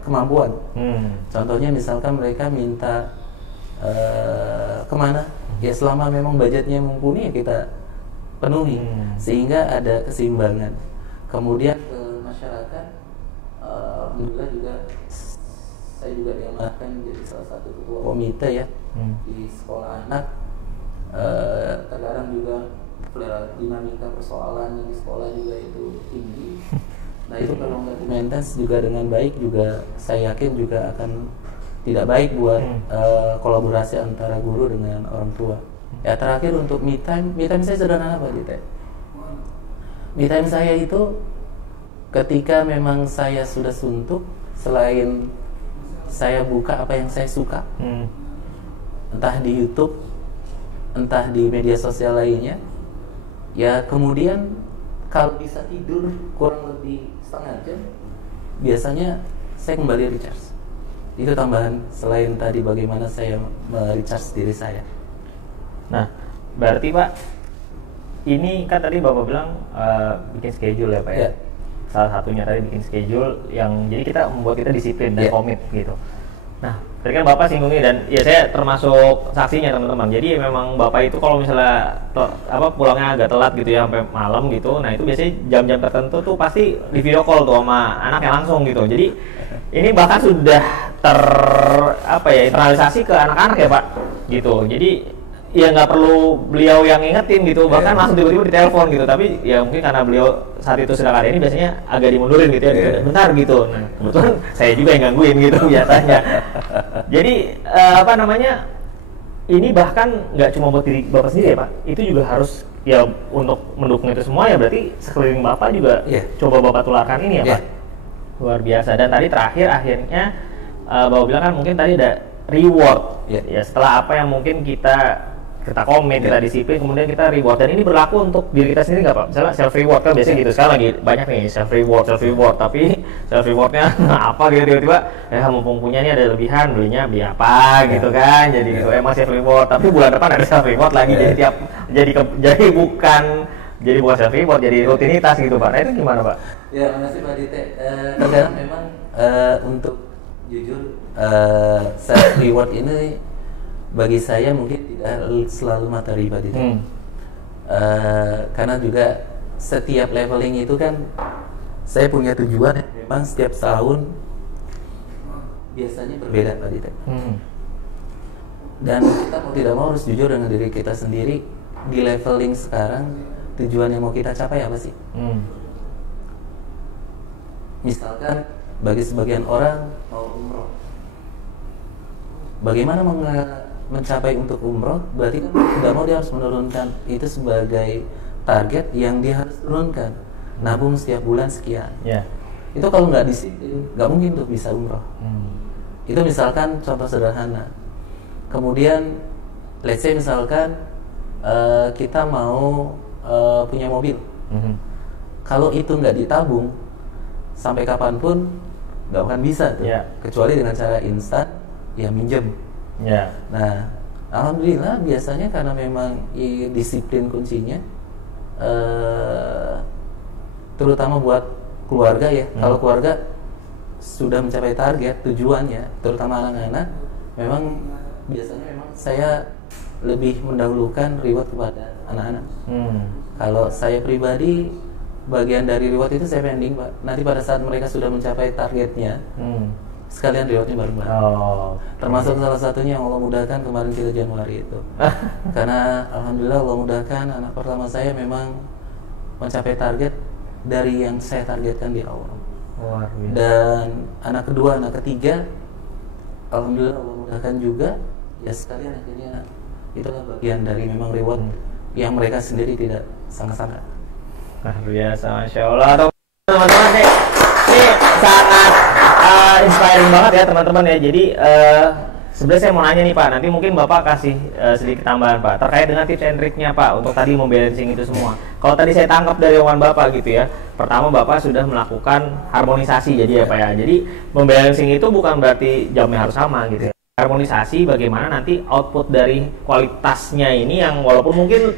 kemampuan. Contohnya misalkan mereka minta kemana, ya selama memang budgetnya mumpuni ya kita penuhi, sehingga ada keseimbangan. Kemudian ke masyarakat, alhamdulillah juga saya juga diamanahkan jadi salah satu ketua komite ya di sekolah anak. Terkadang juga dinamika persoalan di sekolah juga itu tinggi. Nah itu kalau nggak di-maintenance juga dengan baik juga saya yakin juga akan tidak baik buat kolaborasi antara guru dengan orang tua. Ya terakhir untuk me time saya sederhana Pak Dite. Me time saya itu ketika memang saya sudah suntuk, selain saya buka apa yang saya suka, entah di YouTube, entah di media sosial lainnya, ya kemudian kalau bisa tidur kurang lebih setengah jam, biasanya saya kembali recharge. Itu tambahan selain tadi bagaimana saya recharge diri saya. Nah, berarti Pak, ini kan tadi Bapak bilang bikin schedule ya Pak ya? Salah satunya tadi bikin schedule yang jadi kita membuat kita disiplin dan komit gitu. Nah, tadi kan Bapak singgungnya dan ya saya termasuk saksinya teman-teman. Jadi memang Bapak itu kalau misalnya pulangnya agak telat gitu ya sampai malam gitu. Nah, itu biasanya jam-jam tertentu tuh pasti di video call tuh sama anaknya langsung gitu. Jadi ini bahkan sudah internalisasi ke anak-anak ya Pak gitu. Jadi ya nggak perlu beliau yang ngingetin gitu, bahkan langsung tiba-tiba ditelepon gitu. Tapi ya mungkin karena beliau saat itu sedang ada ini biasanya agak dimundurin gitu ya, bentar gitu. Nah kebetulan saya juga yang gangguin gitu biasanya. Jadi ini bahkan nggak cuma buat diri Bapak sendiri ya Pak, itu juga harus ya untuk mendukung itu semua ya berarti sekeliling Bapak juga coba Bapak tularkan ini ya Pak. Luar biasa. Dan tadi terakhir akhirnya Bapak bilang kan mungkin tadi ada reward ya setelah apa yang mungkin kita komit, kita disiplin, kemudian kita reward. Dan ini berlaku untuk diri kita sendiri nggak Pak? Misalnya self reward kan biasanya gitu, sekarang lagi banyak nih self reward, tapi self rewardnya apa gitu tiba-tiba mumpung punya ini ada lebihan, beli apa gitu kan, jadi gitu emang self reward, tapi bulan depan ada self reward lagi, jadi bukan self reward, jadi rutinitas gitu Pak. Nah itu gimana Pak? Ya makasih Pak Dite. Terkadang memang untuk jujur self reward ini bagi saya mungkin tidak selalu materi Pak Dite. Karena juga setiap leveling itu kan saya punya tujuan memang setiap tahun biasanya berbeda Pak Dite. Dan kita mau tidak mau harus jujur dengan diri kita sendiri, di leveling sekarang tujuan yang mau kita capai apa sih? Misalkan bagi sebagian orang mau umroh, bagaimana mencapai untuk umroh? Berarti kan tidak mau dia harus menurunkan itu sebagai target yang dia harus turunkan, nabung setiap bulan sekian. Itu kalau nggak disiplin nggak mungkin untuk bisa umroh. Itu misalkan contoh sederhana. Kemudian let's say misalkan kita mau punya mobil, kalau itu nggak ditabung sampai kapanpun nggak akan bisa tuh, kecuali dengan cara instan ya minjem. Nah alhamdulillah biasanya karena memang disiplin kuncinya, terutama buat keluarga ya. Kalau keluarga sudah mencapai target tujuannya, terutama anak-anak, memang biasanya memang saya lebih mendahulukan reward kepada anak-anak. Kalau saya pribadi, bagian dari reward itu saya pending Pak. Nanti pada saat mereka sudah mencapai targetnya, sekalian rewardnya bareng-bareng. Termasuk salah satunya yang Allah mudahkan kemarin kita Januari itu. Karena alhamdulillah Allah mudahkan anak pertama saya memang mencapai target dari yang saya targetkan di awal. Dan anak kedua, anak ketiga, alhamdulillah Allah mudahkan juga. Ya sekalian akhirnya itulah bagian dari memang reward yang mereka sendiri tidak sangka-sangka. Nah biasa, Masya Allah. Teman-teman nih, ini sangat inspiring banget ya teman-teman ya. Jadi sebenarnya saya mau nanya nih Pak, nanti mungkin Bapak kasih sedikit tambahan Pak terkait dengan tips and triknya Pak untuk tadi membalancing itu semua. Kalau tadi saya tangkap dari omongan Bapak gitu ya, pertama Bapak sudah melakukan harmonisasi jadi ya Pak ya. Jadi membalancing itu bukan berarti jamnya harus sama gitu ya. Harmonisasi bagaimana nanti output dari kualitasnya ini yang walaupun mungkin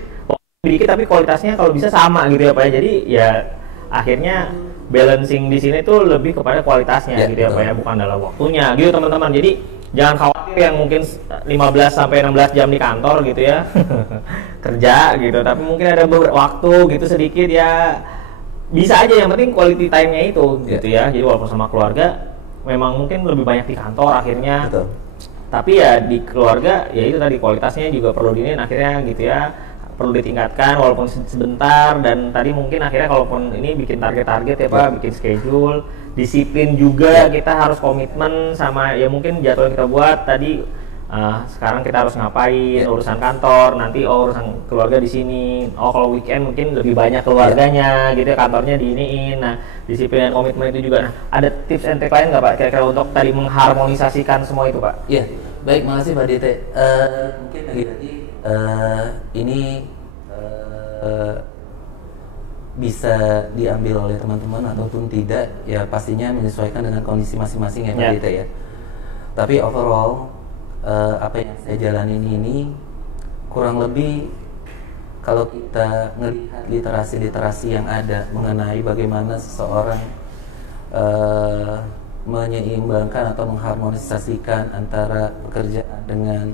sedikit tapi kualitasnya kalau bisa sama gitu ya Pak ya. Jadi ya akhirnya balancing di sini tuh lebih kepada kualitasnya gitu ya Pak ya, bukan dalam waktunya gitu teman-teman. Jadi jangan khawatir yang mungkin 15 sampai 16 jam di kantor gitu ya kerja gitu, tapi mungkin ada beberapa waktu gitu sedikit ya bisa aja, yang penting quality time-nya itu gitu ya. Jadi walaupun sama keluarga memang mungkin lebih banyak di kantor akhirnya. Betul. Tapi ya di keluarga ya itu tadi kualitasnya juga perlu dinin akhirnya gitu ya, perlu ditingkatkan walaupun sebentar. Dan tadi mungkin akhirnya kalaupun ini bikin target-target ya Pak, bikin schedule, disiplin juga, kita harus komitmen sama ya mungkin jadwal yang kita buat tadi. Sekarang kita harus ngapain, urusan kantor, nanti urusan keluarga di sini. Kalau weekend mungkin lebih banyak keluarganya, gitu ya, kantornya diiniin. Nah, disiplin dan komitmen itu juga. Nah, ada tips and trick lain nggak Pak? Kira-kira untuk tadi mengharmonisasikan semua itu Pak? Iya, baik, makasih Pak Dite. Mungkin lagi-lagi ini bisa diambil oleh teman-teman ataupun tidak, ya pastinya menyesuaikan dengan kondisi masing-masing ya Pak Dite ya. Tapi overall apa yang saya jalanin ini kurang lebih, kalau kita melihat literasi-literasi yang ada mengenai bagaimana seseorang menyeimbangkan atau mengharmonisasikan antara pekerjaan dengan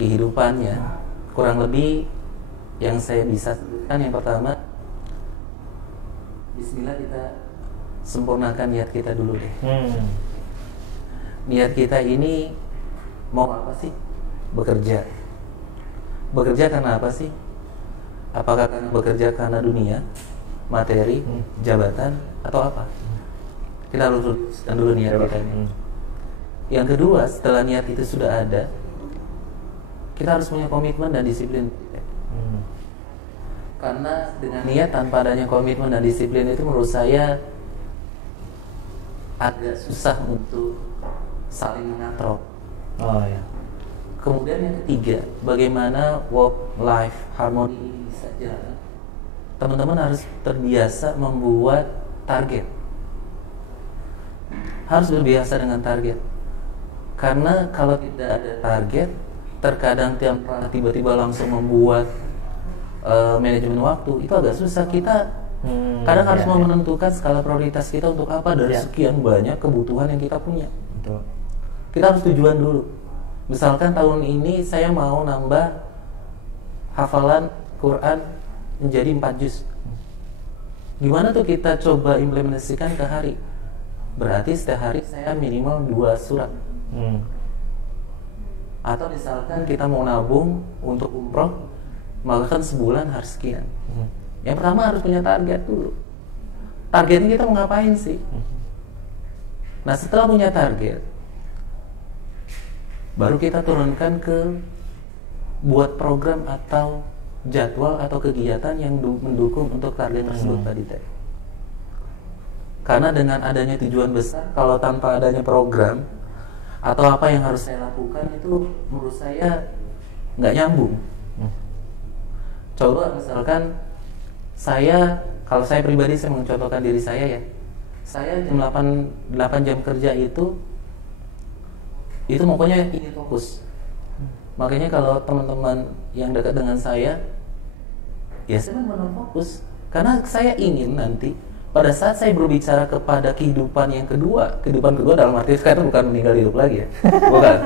kehidupannya, kurang lebih yang saya bisa sebutkan yang pertama, bismillah, kita sempurnakan niat kita dulu deh. Niat kita ini mau apa sih? Bekerja. Bekerja karena apa sih? Apakah karena bekerja karena dunia, materi, jabatan, atau apa? Kita harus luruskan dulu niat kita ini. Yang kedua, setelah niat itu sudah ada, kita harus punya komitmen dan disiplin. Karena dengan niat tanpa adanya komitmen dan disiplin itu menurut saya agak susah untuk saling mengatrol. Kemudian yang ketiga, bagaimana work-life harmony ini bisa jalan? Teman-teman harus terbiasa membuat target. Harus berbiasa dengan target. Karena kalau tidak ada target, terkadang tiba-tiba langsung membuat manajemen waktu, itu agak susah. Kita kadang harus menentukan skala prioritas kita untuk apa dari sekian banyak kebutuhan yang kita punya. Kita harus tujuan dulu. Misalkan tahun ini saya mau nambah hafalan Quran menjadi 4 juz. Gimana tuh kita coba implementasikan ke hari? Berarti setiap hari saya minimal 2 surat. Atau misalkan kita mau nabung untuk umroh, maka kan sebulan harus sekian. Yang pertama harus punya target dulu. Targetnya kita mau ngapain sih? Nah, setelah punya target, baru kita turunkan ke buat program atau jadwal atau kegiatan yang mendukung untuk target tersebut tadi. Karena dengan adanya tujuan besar, kalau tanpa adanya program atau apa yang harus saya lakukan, itu menurut saya nggak nyambung. Coba misalkan kalau saya pribadi, saya mencontohkan diri saya ya. Saya jam 8 jam kerja itu pokoknya ingin fokus. Makanya kalau teman-teman yang dekat dengan saya, ya saya benar fokus. Karena saya ingin nanti pada saat saya berbicara kepada kehidupan kedua dalam arti sekarang bukan meninggal hidup lagi ya, bukan.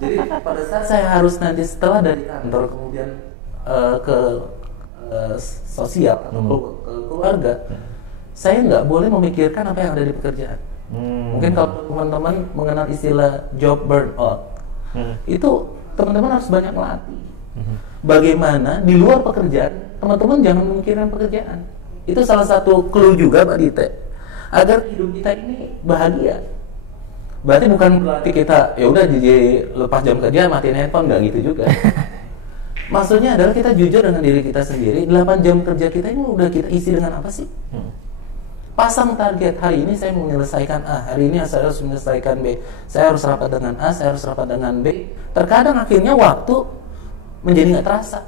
Jadi pada saat saya harus nanti setelah dari kantor kemudian ke sosial atau ke keluarga, saya nggak boleh memikirkan apa yang ada di pekerjaan. Mungkin kalau teman-teman mengenal istilah job burnout, itu teman-teman harus banyak melatih. Bagaimana di luar pekerjaan, teman-teman jangan memikirkan pekerjaan. Itu salah satu clue juga Pak Dite, agar hidup kita ini bahagia. Berarti bukan berarti kita ya udah jadi lepas jam kerja matiin handphone, nggak gitu juga. Maksudnya adalah kita jujur dengan diri kita sendiri. 8 jam kerja kita ini udah kita isi dengan apa sih? Pasang target, hari ini saya menyelesaikan A, hari ini saya harus menyelesaikan B, saya harus rapat dengan A, saya harus rapat dengan B. Terkadang akhirnya waktu menjadi nggak terasa.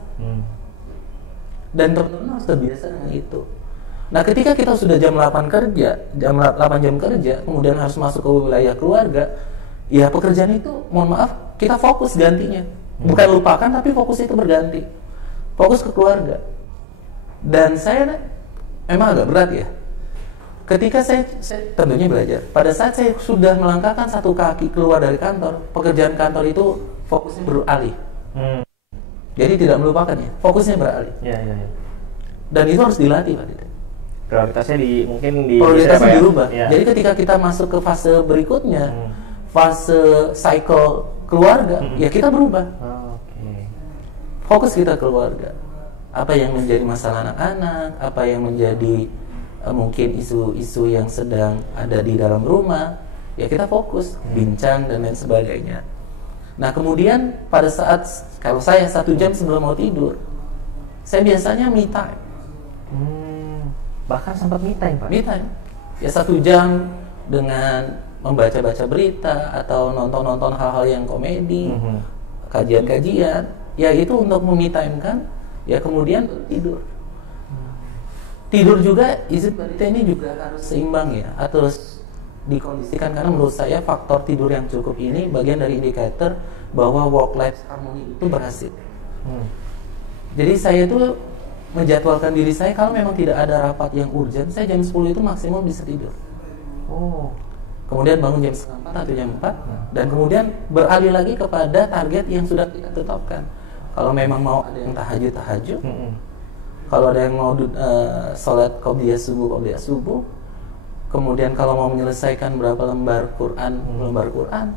Dan teman-teman harus terbiasa dengan itu. Nah, ketika kita sudah jam 8 jam kerja, kemudian harus masuk ke wilayah keluarga, ya pekerjaan itu, mohon maaf, kita fokus gantinya. Bukan lupakan, tapi fokus itu berganti. Fokus ke keluarga. Dan saya memang agak berat ya. Ketika saya tentunya belajar, pada saat saya sudah melangkahkan satu kaki keluar dari kantor, pekerjaan kantor itu fokusnya beralih. Jadi tidak melupakan ya, fokusnya beralih. Dan itu harus dilatih Pak Dite. prioritasnya mungkin prioritasnya ya? dirubah. Ya. Jadi ketika kita masuk ke fase berikutnya, fase cycle keluarga, ya kita berubah. Oke. Fokus kita keluarga. Apa yang menjadi masalah anak-anak, apa yang menjadi mungkin isu-isu yang sedang ada di dalam rumah, ya kita fokus, bincang dan lain sebagainya. Nah kemudian pada saat, kalau saya 1 jam sebelum mau tidur, saya biasanya me time. Bahkan sempat me time, Pak? Me time. Ya 1 jam dengan membaca-baca berita atau nonton-nonton hal-hal yang komedi, kajian-kajian, ya itu untuk me time kan, ya kemudian tidur. Tidur juga, izin kita ini juga harus seimbang ya, atau dikondisikan, karena menurut saya faktor tidur yang cukup ini bagian dari indikator bahwa work-life harmony itu berhasil. Jadi saya itu menjadwalkan diri saya, kalau memang tidak ada rapat yang urgent, saya jam 10 itu maksimum bisa tidur. Kemudian bangun jam 4 atau jam 4, dan kemudian beralih lagi kepada target yang sudah kita tetapkan. Kalau memang mau ada yang tahajud, kalau ada yang mau sholat qobliyah subuh, kemudian kalau mau menyelesaikan berapa lembar Quran,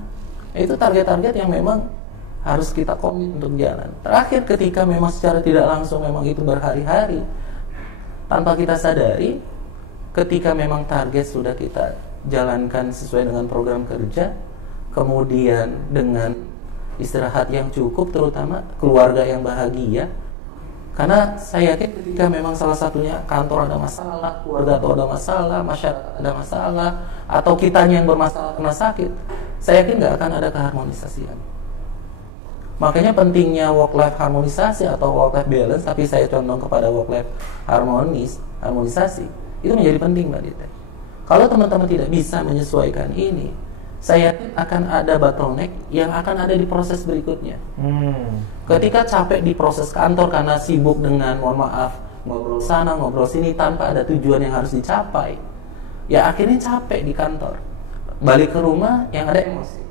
itu target-target yang memang harus kita komit untuk jalan. Terakhir, ketika memang secara tidak langsung memang itu berhari-hari, tanpa kita sadari, ketika memang target sudah kita jalankan sesuai dengan program kerja, kemudian dengan istirahat yang cukup, terutama keluarga yang bahagia. Karena saya yakin ketika memang salah satunya kantor ada masalah, keluarga atau ada masalah, masyarakat ada masalah, atau kitanya yang bermasalah kena sakit, saya yakin nggak akan ada keharmonisasian. Makanya pentingnya work-life harmonisasi atau work-life balance, tapi saya condong kepada work-life harmonisasi, itu menjadi penting, Mbak Dita. Kalau teman-teman tidak bisa menyesuaikan ini, saya yakin akan ada bottleneck yang akan ada di proses berikutnya. Ketika capek di proses kantor karena sibuk dengan, mohon maaf, ngobrol sana, ngobrol sini tanpa ada tujuan yang harus dicapai, ya akhirnya capek di kantor. Balik ke rumah yang ada emosi.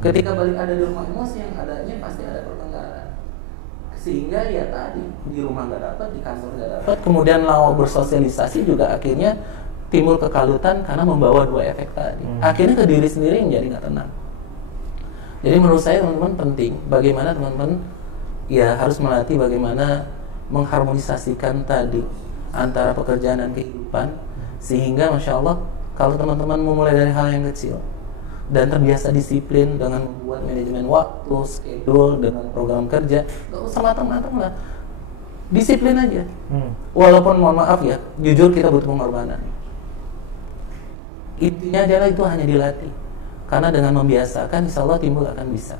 Ketika balik ada di rumah emosi, yang adanya pasti ada pertengkaran. Sehingga ya tadi, di rumah nggak dapat, di kantor nggak dapat, kemudian mau bersosialisasi juga akhirnya timbul kekalutan karena membawa 2 efek tadi. Akhirnya ke diri sendiri yang jadi nggak tenang. Jadi menurut saya teman-teman penting bagaimana teman-teman ya harus melatih bagaimana mengharmonisasikan tadi antara pekerjaan dan kehidupan, sehingga Masya Allah kalau teman-teman memulai dari hal yang kecil dan terbiasa disiplin dengan membuat manajemen waktu, schedule dengan program kerja, nggak usah matang-matang lah, disiplin aja. Walaupun mohon maaf ya, jujur kita butuh pengorbanan. Intinya adalah itu hanya dilatih, karena dengan membiasakan insya Allah timbul akan bisa.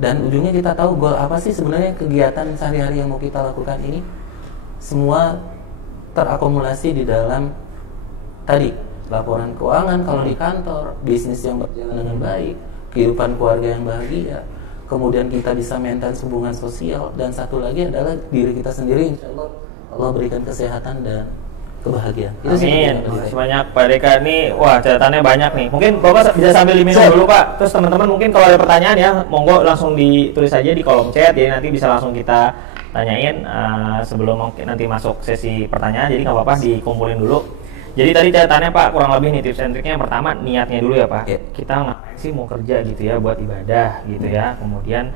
Dan ujungnya kita tahu goal apa sih sebenarnya kegiatan sehari-hari yang mau kita lakukan ini. Semua terakumulasi di dalam tadi laporan keuangan kalau di kantor, bisnis yang berjalan dengan baik, kehidupan keluarga yang bahagia, kemudian kita bisa maintain hubungan sosial, dan satu lagi adalah diri kita sendiri, insya Allah Allah berikan kesehatan dan kebahagiaan. Amin. Masih banyak Pak Deka nih. Wah, catatannya banyak nih. Mungkin Bapak bisa sambil diminum dulu, Pak. Terus teman-teman mungkin kalau ada pertanyaan ya, monggo langsung ditulis aja di kolom chat. Jadi nanti bisa langsung kita tanyain sebelum nanti masuk sesi pertanyaan. Jadi nggak apa-apa dikumpulin dulu. Jadi tadi catatannya Pak kurang lebih nih tips and triknya. Yang pertama niatnya dulu ya Pak. Kita ngapain sih mau kerja gitu ya, buat ibadah gitu ya. Kemudian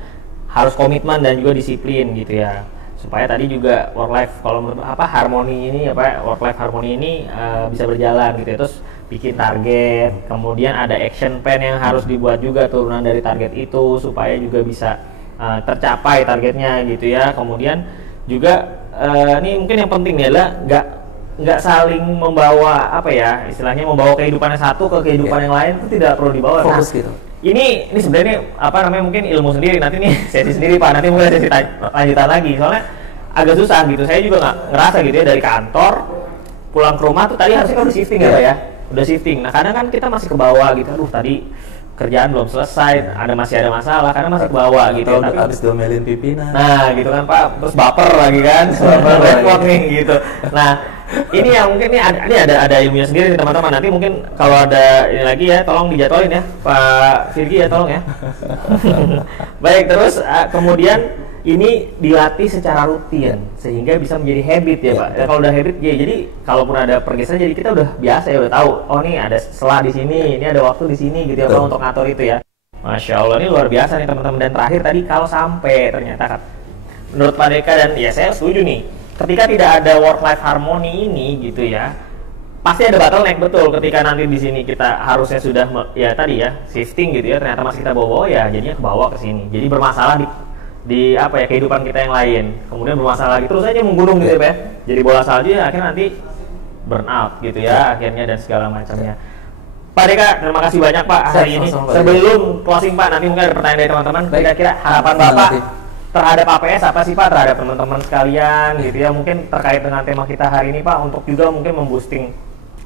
harus komitmen dan juga disiplin gitu ya. Supaya tadi juga work life harmoni ini work life harmoni ini bisa berjalan gitu ya. Terus bikin target, kemudian ada action plan yang harus dibuat juga turunan dari target itu supaya juga bisa tercapai targetnya gitu ya. Kemudian juga ini mungkin yang penting adalah nggak saling membawa istilahnya membawa kehidupan yang satu ke kehidupan yang lain, itu tidak perlu dibawa. Fokus gitu. Ini sebenarnya mungkin ilmu sendiri, nanti nih sesi sendiri Pak, nanti mungkin sesi lanjutan lagi, soalnya agak susah gitu. Saya juga nggak ngerasa gitu ya, dari kantor pulang ke rumah tuh tadi harusnya kan udah shifting ya Pak ya, udah shifting. Nah kadang kan kita masih ke bawah gitu, aduh tadi kerjaan belum selesai, masih ada masalah karena masih ke bawah gitu. Tapi habis domelin pimpinan. Nah gitu kan Pak, terus baper lagi kan, repot nih gitu. Nah ini yang mungkin ini ada ilmunya sendiri teman-teman. Nanti mungkin kalau ada ini lagi ya, tolong dijadwalin ya Pak Virgi ya, tolong ya. Baik, terus kemudian ini dilatih secara rutin sehingga bisa menjadi habit ya Pak. Ya, kalau udah habit ya jadi kalaupun ada pergeseran jadi kita udah biasa ya, udah tahu oh nih ada selah di sini, ini ada waktu di sini gitu ya Pak untuk ngatur itu ya. Masya Allah, ini luar biasa nih teman-teman. Dan terakhir tadi kalau sampai ternyata menurut Pak Deka dan ya saya setuju nih, ketika tidak ada work life harmony ini gitu ya, pasti ada bottleneck betul ketika nanti di sini kita harusnya sudah ya tadi ya shifting gitu ya, ternyata masih kita bawa ya jadinya kebawa ke sini. Jadi bermasalah di apa ya kehidupan kita yang lain, kemudian bermasalah lagi terus aja menggunung gitu ya, jadi bola salju ya akhirnya nanti burn out gitu ya akhirnya dan segala macamnya. Pak Deka, terima kasih banyak Pak hari ini. Sebelum closing Pak, nanti mungkin ada pertanyaan dari teman-teman. Kira-kira harapan Bapak terhadap APS apa sih Pak, terhadap teman-teman sekalian gitu ya, mungkin terkait dengan tema kita hari ini Pak, untuk juga mungkin memboosting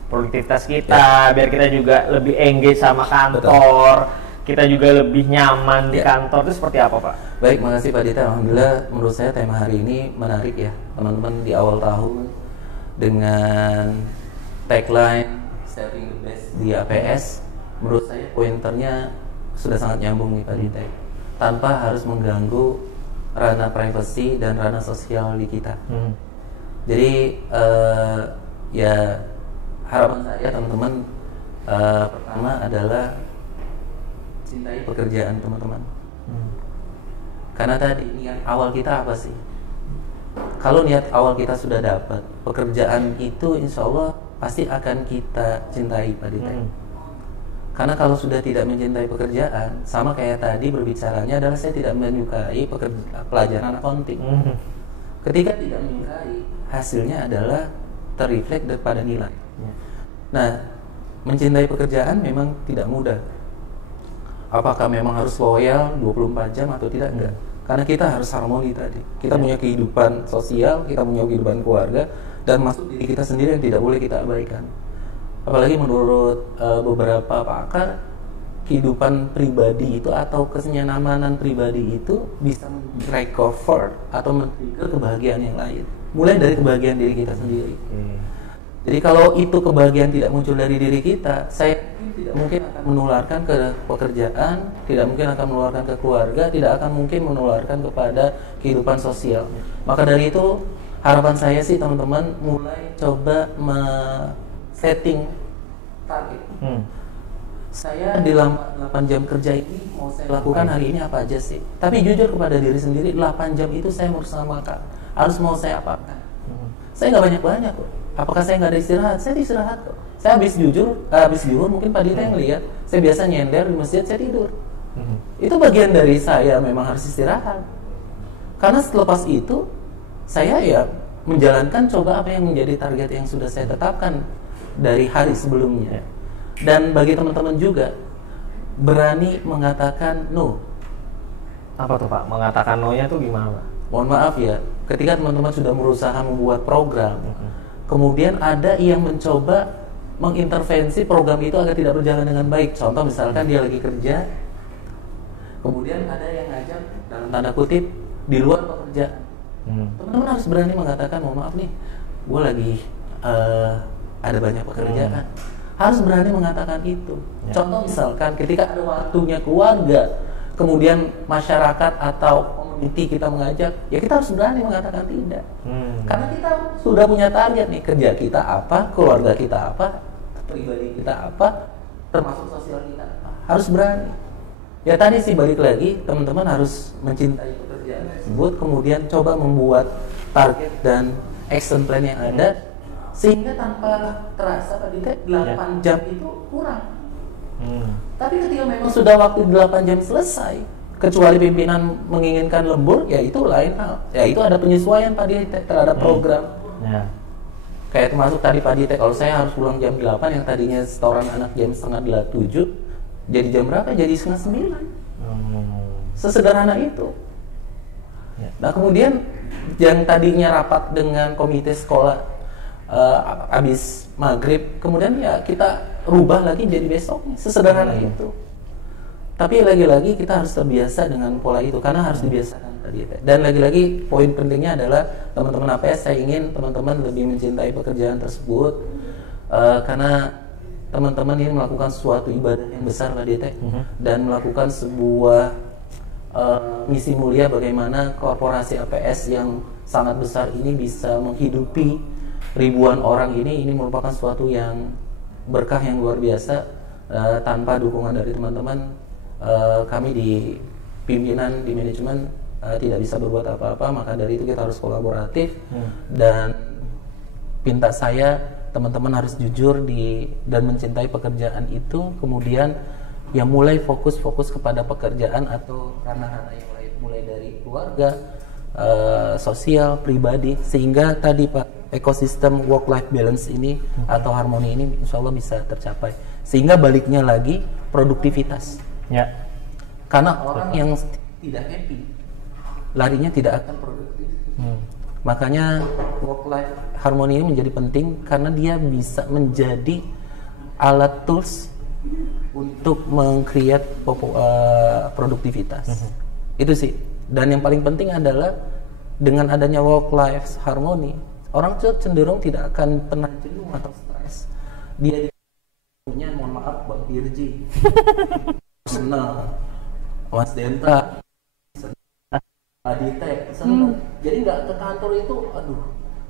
produktivitas kita biar kita juga lebih engage sama kantor. Kita juga lebih nyaman di kantor, itu seperti apa Pak? Baik, makasih Pak Dita. Alhamdulillah menurut saya tema hari ini menarik ya teman-teman di awal tahun dengan tagline Setting the Best di APS. Menurut saya pointernya sudah sangat nyambung nih Pak Dita, tanpa harus mengganggu ranah privasi dan ranah sosial di kita. Jadi ya harapan saya teman-teman pertama adalah cintai pekerjaan teman-teman. Karena tadi niat awal kita apa sih? Kalau niat awal kita sudah dapat, pekerjaan itu insya Allah pasti akan kita cintai Pak Dita. Karena kalau sudah tidak mencintai pekerjaan, sama kayak tadi berbicaranya adalah saya tidak menyukai pelajaran accounting. Ketika tidak menyukai, hasilnya adalah terreflek daripada nilai. Nah, mencintai pekerjaan memang tidak mudah. Apakah memang harus loyal 24 jam atau tidak? Enggak. Karena kita harus harmoni tadi. Kita punya kehidupan sosial, kita punya kehidupan keluarga, dan masuk diri kita sendiri yang tidak boleh kita abaikan. Apalagi menurut beberapa pakar, kehidupan pribadi itu atau kenyamanan pribadi itu bisa recover atau men-trigger kebahagiaan yang lain. Mulai dari kebahagiaan diri kita sendiri. Jadi kalau itu kebahagiaan tidak muncul dari diri kita, saya tidak mungkin akan menularkan ke pekerjaan, tidak mungkin akan menularkan ke keluarga, tidak akan mungkin menularkan kepada kehidupan sosial. Maka dari itu harapan saya sih teman-teman mulai coba setting target. Saya di 8 jam kerja ini mau saya lakukan hari ini apa aja sih? Tapi jujur kepada diri sendiri, 8 jam itu saya harus harus mau saya apakan? Saya nggak banyak-banyak kok. Apakah saya nggak ada istirahat? Saya istirahat kok. Saya habis zuhur mungkin Pak Dita yang lihat. Saya biasa nyender di masjid, saya tidur. Itu bagian dari saya memang harus istirahat. Karena selepas itu saya ya menjalankan coba apa yang menjadi target yang sudah saya tetapkan dari hari sebelumnya. Dan bagi teman-teman juga berani mengatakan no. Apa tuh Pak? Mengatakan no-nya tuh gimana Pak? Mohon maaf ya, ketika teman-teman sudah berusaha membuat program, kemudian ada yang mencoba mengintervensi program itu agar tidak berjalan dengan baik. Contoh misalkan dia lagi kerja, kemudian ada yang ngajak dalam tanda kutip di luar pekerjaan. Teman-teman harus berani mengatakan, mohon maaf nih, gue lagi ada banyak pekerjaan. Harus berani mengatakan itu. Contoh misalkan ketika ada waktunya keluarga, kemudian masyarakat atau komuniti kita mengajak, ya kita harus berani mengatakan tidak. Karena kita sudah punya target nih, kerja kita apa, keluarga kita apa, pribadi kita apa, termasuk sosial kita apa. Harus berani. Ya tadi sih balik lagi, teman-teman harus mencintai pekerjaan tersebut, kemudian coba membuat target dan action plan yang ada, sehingga tanpa terasa Pak Dita 8 jam itu kurang. Tapi ketika memang sudah waktu 8 jam selesai, kecuali pimpinan menginginkan lembur, ya itu lain hal. Ya itu ada penyesuaian Pak Dita terhadap program. Kayak termasuk tadi Pak Dita, kalau saya harus pulang jam 8, yang tadinya setoran anak jam setengah 7, jadi jam berapa? Jadi setengah 9. Sesederhana itu. Nah kemudian yang tadinya rapat dengan komite sekolah habis maghrib, kemudian ya kita rubah lagi jadi besoknya. Sesederhana itu. Tapi lagi-lagi kita harus terbiasa dengan pola itu, karena harus dibiasakan tadi. Dan lagi-lagi poin pentingnya adalah teman-teman APS, saya ingin teman-teman lebih mencintai pekerjaan tersebut, karena teman-teman ini melakukan suatu ibadah yang besar Pak Dita, dan melakukan sebuah misi mulia bagaimana korporasi LPS yang sangat besar ini bisa menghidupi ribuan orang ini merupakan suatu yang berkah yang luar biasa. Tanpa dukungan dari teman-teman, kami di pimpinan, di manajemen tidak bisa berbuat apa-apa. Maka dari itu kita harus kolaboratif dan pinta saya teman-teman harus jujur dan mencintai pekerjaan itu, kemudian ya mulai fokus kepada pekerjaan atau ranah-ranah yang lain, mulai dari keluarga, sosial, pribadi, sehingga tadi Pak, ekosistem work-life balance ini atau harmoni ini insya Allah bisa tercapai. Sehingga baliknya lagi produktivitas. Ya. Karena orang yang tidak happy, larinya tidak akan produktif. Makanya work-life harmoni ini menjadi penting karena dia bisa menjadi alat tools untuk meng-create produktivitas. Itu sih. Dan yang paling penting adalah dengan adanya work-life harmoni, orang tuh cenderung tidak akan pernah jenuh atau stres. Dia punya, mohon maaf, Bang Dirji, senang, Mas Denta, Adite, senang. Jadi nggak ke kantor itu, aduh,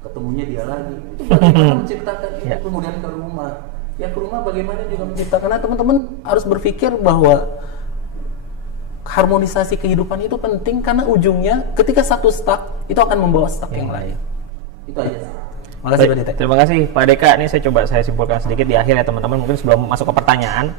ketemunya dia lagi. Itu bagaimana menciptakan itu kemudian ke rumah. Ya ke rumah bagaimana juga menciptakan. Karena teman-teman harus berpikir bahwa harmonisasi kehidupan itu penting karena ujungnya ketika satu stuck itu akan membawa stuck yang lain. Itu aja sih. Makasih Pak Deka. Terima kasih Pak Deka. Ini saya simpulkan sedikit di akhir ya teman-teman. Mungkin sebelum masuk ke pertanyaan,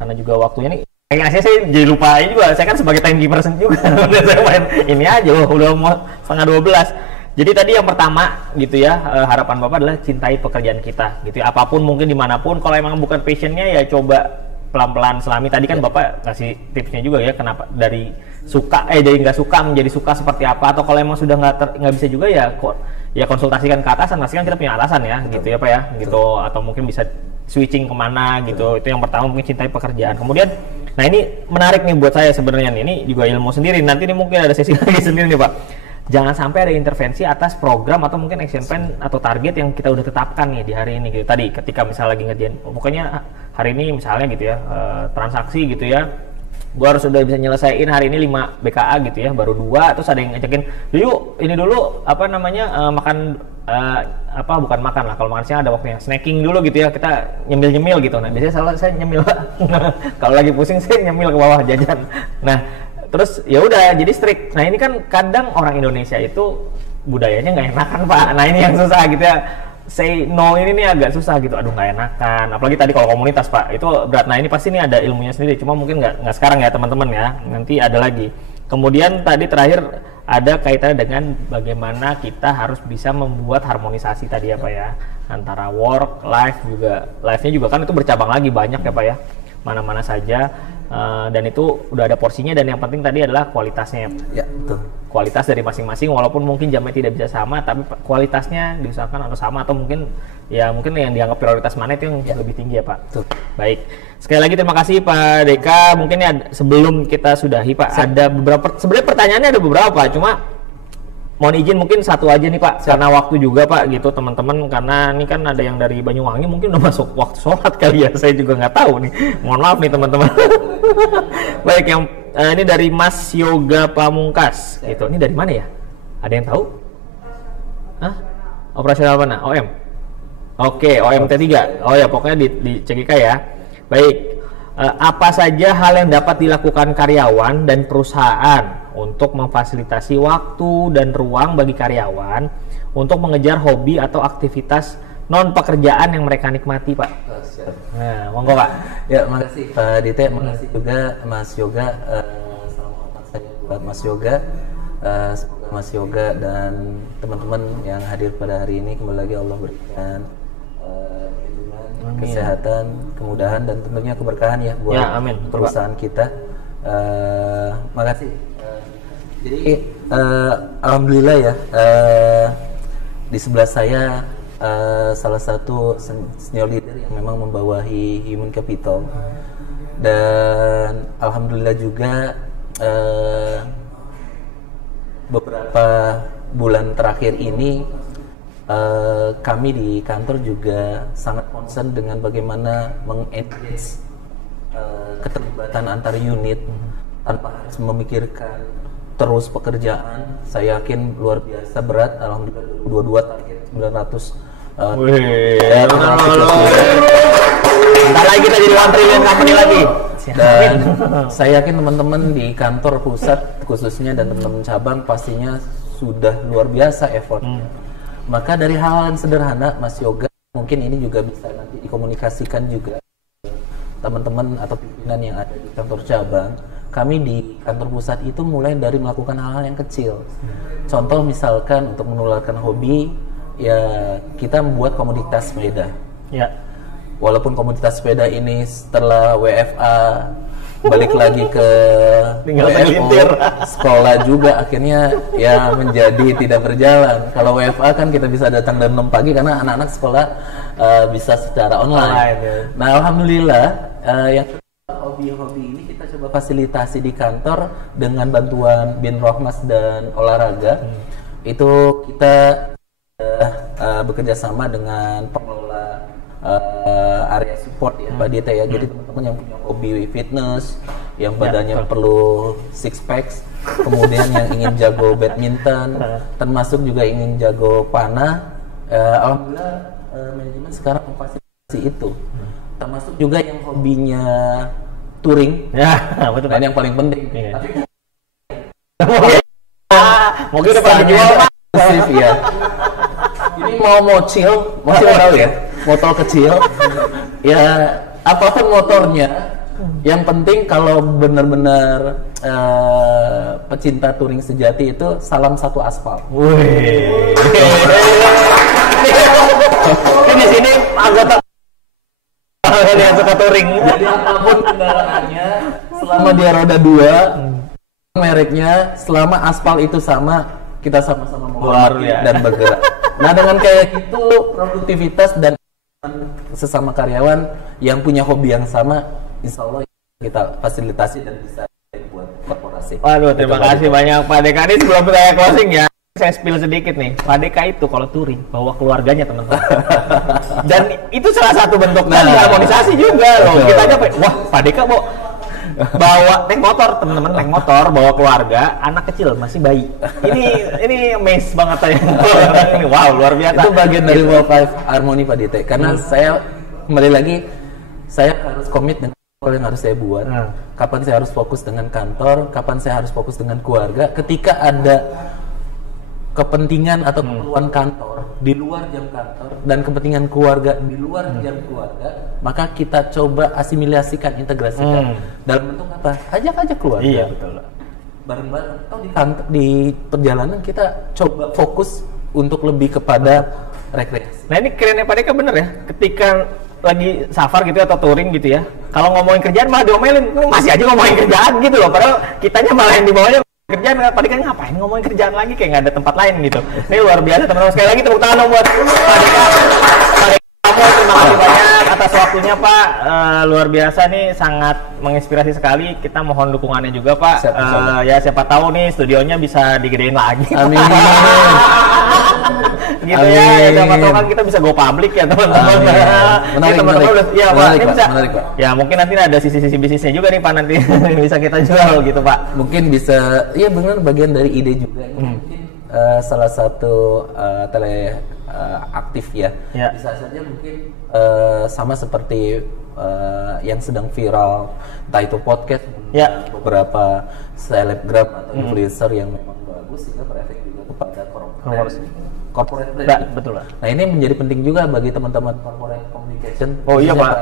karena juga waktunya nih. Kayaknya saya jadi lupa ini juga. Saya kan sebagai timekeeper juga. Saya main ini aja. Udah mau 11:30. Jadi tadi yang pertama gitu ya, harapan Bapak adalah cintai pekerjaan kita. Gitu ya. Apapun mungkin dimanapun. Kalau emang bukan passionnya ya coba pelan-pelan selami. Tadi kan Bapak kasih tipsnya juga ya, kenapa dari suka dari nggak suka menjadi suka seperti apa, atau kalau emang sudah nggak bisa juga ya konsultasikan ke atasan. Pasti kan kita punya atasan ya. Betul. Gitu ya Pak ya. Gitu. Atau mungkin bisa switching kemana gitu. Itu yang pertama, mungkin cintai pekerjaan. Kemudian nah ini menarik nih buat saya sebenarnya nih. Ini juga ilmu sendiri. Nanti nih mungkin ada sesi lagi sendiri nih Pak. Jangan sampai ada intervensi atas program atau mungkin action plan atau target yang kita udah tetapkan nih di hari ini gitu. Tadi ketika misalnya lagi ngerjain, pokoknya hari ini misalnya gitu ya, transaksi gitu ya, gua harus udah bisa nyelesain hari ini 5 BKA gitu ya, baru 2, terus ada yang ngajakin, yuk ini dulu makan bukan makan lah, kalau makan siang ada waktunya, snacking dulu gitu ya, kita nyemil gitu. Nah biasanya saya nyemil kalau lagi pusing saya nyemil ke bawah jajan. Nah terus ya udah jadi strict. Nah ini kan kadang orang Indonesia itu budayanya nggak enakan Pak. Nah ini yang susah gitu ya, say no ini nih agak susah gitu. Aduh nggak enakan, apalagi tadi kalau komunitas Pak itu berat. Nah ini pasti nih ada ilmunya sendiri, cuma mungkin nggak sekarang ya teman-teman ya, nanti ada lagi. Kemudian tadi terakhir ada kaitannya dengan bagaimana kita harus bisa membuat harmonisasi tadi ya Pak ya, antara work, life juga, life-nya juga kan itu bercabang lagi banyak ya Pak ya, mana-mana saja. Dan itu udah ada porsinya, dan yang penting tadi adalah kualitasnya ya, betul. Kualitas dari masing-masing, walaupun mungkin jamnya tidak bisa sama, tapi kualitasnya diusahakan harus sama, atau mungkin yang dianggap prioritas mana itu yang lebih tinggi ya Pak. Betul. Baik, sekali lagi terima kasih Pak Deka. Mungkin ya sebelum kita sudahi Pak, ada beberapa, sebenarnya pertanyaannya ada beberapa, cuma mohon izin mungkin satu aja nih Pak, karena waktu juga Pak gitu teman-teman, karena ini kan ada yang dari Banyuwangi mungkin udah masuk waktu sholat kali ya, saya juga nggak tahu nih, mohon maaf nih teman-teman. Baik, yang ini dari Mas Yoga Pamungkas gitu, ini dari mana ya? Ada yang tahu? Hah? Operasional mana? OM? Oke, OMT3. Oh ya, pokoknya di CGK ya. Baik, apa saja hal yang dapat dilakukan karyawan dan perusahaan untuk memfasilitasi waktu dan ruang bagi karyawan untuk mengejar hobi atau aktivitas non pekerjaan yang mereka nikmati Pak? Nah, monggo Pak. Ya, makasih Pak Dite, makasih juga Mas Yoga. Salam hormat saya buat Mas Yoga. Semoga Mas Yoga dan teman-teman yang hadir pada hari ini kembali lagi Allah berikan kesehatan, kemudahan, dan tentunya keberkahan ya buat perusahaan kita. Makasih. Jadi alhamdulillah ya, di sebelah saya salah satu senior leader yang memang membawahi human capital, dan alhamdulillah juga beberapa bulan terakhir ini kami di kantor juga sangat concern dengan bagaimana meng-engage keterlibatan antar unit tanpa harus memikirkan terus pekerjaan. Saya yakin luar biasa berat. Alhamdulillah 2022 target 900. Wih, bentar lagi kita jadi 1 triliun company lagi. Dan saya yakin teman-teman di kantor pusat khususnya dan teman-teman cabang pastinya sudah luar biasa effortnya. Maka dari hal yang sederhana, Mas Yoga, mungkin ini juga bisa nanti dikomunikasikan juga teman-teman atau pimpinan yang ada di kantor cabang. Kami di kantor pusat itu mulai dari melakukan hal-hal yang kecil. Contoh misalkan untuk menularkan hobi, ya kita membuat komunitas sepeda. Ya. Walaupun komunitas sepeda ini setelah WFA balik lagi ke WFO, sekolah juga akhirnya ya menjadi tidak berjalan. Kalau WFA kan kita bisa datang jam 6 pagi karena anak-anak sekolah bisa secara online. Ya. Nah, alhamdulillah yang hobi-hobi ini kita coba fasilitasi di kantor dengan bantuan Bin Rohmas dan olahraga. Itu kita bekerja sama dengan pengelola area support ya Pak Dita ya. Jadi teman-teman yang punya hobi fitness, yang badannya perlu six packs, kemudian yang ingin jago badminton, termasuk juga ingin jago panah, alhamdulillah manajemen sekarang memfasilitasi itu. Termasuk juga yang hobinya touring, Ya, betul. dan yang paling penting. Iya. Tapi Mungkin udah pernah dijual, Pak. eksklusif ya. Ini mau chill tahu ya, motor kecil. Ya apapun motornya, yang penting kalau benar-benar pecinta touring sejati itu salam satu aspal. Wih. Ini di sini anggota yang suka touring. Jadi apapun kendaraannya, selama dia roda 2, mereknya, selama aspal itu sama, kita sama-sama menghormati ya. dan bergerak. Nah dengan kayak gitu, produktivitas dan sesama karyawan yang punya hobi yang sama, insya Allah kita fasilitasi dan bisa buat korporasi. Waduh, terima kasih banyak Pak Deka. Ini sebelum saya closing ya, saya spill sedikit nih. Pak Deka itu kalau touring bawa keluarganya teman-teman. Dan itu salah satu bentuk harmonisasi juga loh. Kita aja, wah Pak Deka bawa naik motor, teman-teman naik motor bawa keluarga, anak kecil masih bayi. Ini amazed banget saya. Ini wow, luar biasa. Itu bagian dari work life harmony Pak Dite. Karena saya kembali lagi, saya harus komit dengan apa yang harus saya buat. Kapan saya harus fokus dengan kantor, kapan saya harus fokus dengan keluarga. Ketika ada kepentingan atau keperluan kantor di luar jam kantor dan kepentingan keluarga di luar jam keluarga, maka kita coba asimilasikan, integrasikan dalam bentuk apa? Ajak aja keluarga. Iya betul. Bareng-bareng atau di perjalanan kita coba fokus untuk lebih kepada rekreasi. Nah ini kerennya Pak Deka bener ya, ketika lagi safar gitu atau touring gitu ya, kalau ngomongin kerjaan malah diomelin, masih aja ngomongin kerjaan gitu loh, padahal kitanya malah yang dibawanya kerjaan. Pak Deka ngapain ngomongin kerjaan lagi, kayak nggak ada tempat lain gitu. Ini luar biasa teman-teman. Sekali lagi tepuk tangan dong buat Pak Deka. Pak Deka, terima kasih banyak atas waktunya Pak. Luar biasa nih, sangat menginspirasi sekali. Kita mohon dukungannya juga Pak. Ya siapa tahu nih studionya bisa digedein lagi. Amin. Gitu ya, siapa tahu kan kita bisa go public ya teman-teman. Menarik, ya Pak, ini bisa. Menarik, Pak. Ya mungkin nanti ada sisi-sisi bisnisnya juga nih Pak, nanti bisa kita jual gitu Pak. Mungkin bisa, iya benar, bagian dari ide juga. Mungkin salah satu aktif ya. Bisa saja mungkin sama seperti yang sedang viral, entah itu podcast, beberapa selebgram atau influencer yang memang bagus sehingga berefek juga kepada corporate brand. Betul lah. Nah ini menjadi penting juga bagi teman-teman corporate communication. Oh iya Pak.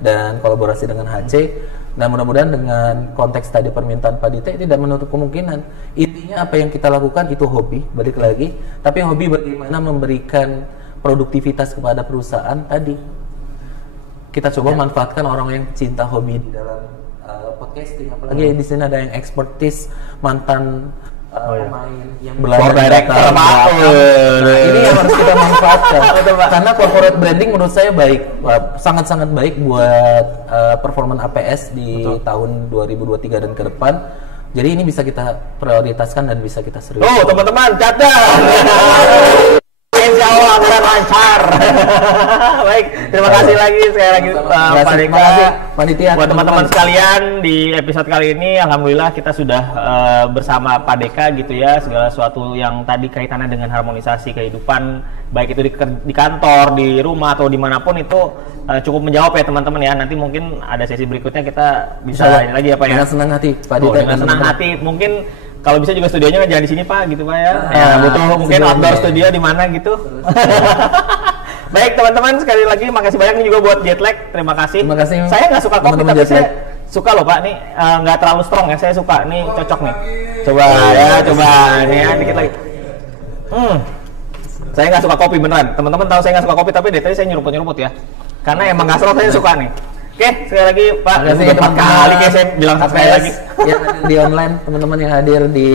Dan kolaborasi dengan HC. Nah mudah-mudahan dengan konteks tadi permintaan Pak Dite tidak menutup kemungkinan. Intinya apa yang kita lakukan itu hobi, balik lagi. Tapi hobi bagaimana memberikan produktivitas kepada perusahaan tadi. Kita coba manfaatkan orang yang cinta hobi di dalam podcasting. Apalagi di sini ada yang expertise mantan pemain yang belajar data. Nah, ini yang harus kita manfaatkan. Karena corporate branding menurut saya baik, sangat-sangat baik buat performa APS di tahun 2023 dan ke depan. Jadi ini bisa kita prioritaskan dan bisa kita serius. Oh teman-teman, catat. Insya Allah akan lancar. Baik, terima kasih lagi sekali lagi Pak Deka. Panitia. Buat teman-teman sekalian di episode kali ini, alhamdulillah kita sudah bersama Pak Deka gitu ya, segala sesuatu yang tadi kaitannya dengan harmonisasi kehidupan, baik itu di kantor, di rumah atau dimanapun itu cukup menjawab ya teman-teman ya. Nanti mungkin ada sesi berikutnya kita bisa ini lagi ya Pak ya. Dengan senang hati Pak Dika. Dengan senang hati, mungkin kalau bisa juga studionya jangan di sini Pak gitu Pak ya. Ya butuh mungkin outdoor studio di mana gitu. Baik teman-teman, sekali lagi makasih banyak nih juga buat Jetlag. Terima kasih. Terima kasih. Saya nggak suka kopi teman-teman tapi Jetlag. saya suka loh Pak nih, nggak terlalu strong ya. Saya suka nih, cocok nih. Coba ya, coba nih ya dikit lagi. Saya nggak suka kopi beneran. Teman-teman tahu saya nggak suka kopi, tapi dari tadi saya nyeruput ya. Karena emang nggak strong, saya suka nih. Oke, sekali lagi Pak, udah 4 kali kayak saya bilang sekali lagi. Ya, di online teman-teman yang hadir di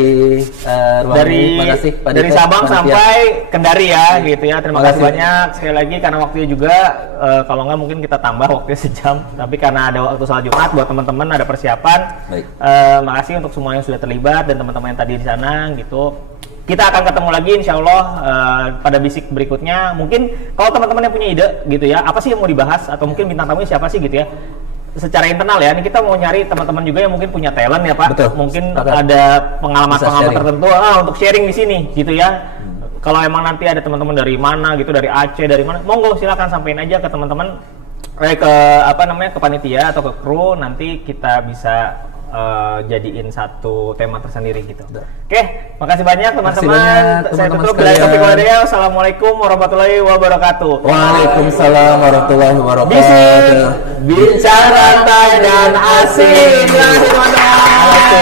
ruang ini, makasih Pak dari Dika, Sabang panitia. sampai Kendari ya gitu ya. Terima kasih Makasih. banyak sekali lagi karena waktunya juga kalau nggak mungkin kita tambah waktunya sejam, tapi karena ada waktu sholat Jumat buat teman-teman ada persiapan. Baik. Makasih untuk semua yang sudah terlibat dan teman-teman yang tadi di sana gitu. Kita akan ketemu lagi insya Allah pada bisik berikutnya. Mungkin kalau teman-teman yang punya ide gitu ya, apa sih yang mau dibahas atau mungkin bintang tamunya siapa sih gitu ya. Secara internal ya, ini kita mau nyari teman-teman juga yang mungkin punya talent ya Pak. Betul. Mungkin Sepakat. ada pengalaman-pengalaman sharing. tertentu untuk sharing di sini gitu ya. Kalau emang nanti ada teman-teman dari mana gitu, dari Aceh, dari mana, monggo silakan sampaikan aja ke teman-teman ke ke panitia atau ke kru, nanti kita bisa jadiin satu tema tersendiri gitu. Oke, makasih banyak teman-teman. Saya tutup dari topik wadaya. Assalamualaikum warahmatullahi wabarakatuh. Waalaikumsalam warahmatullahi wabarakatuh. Bisik, bicara santai dan asik. Terima kasih teman-teman.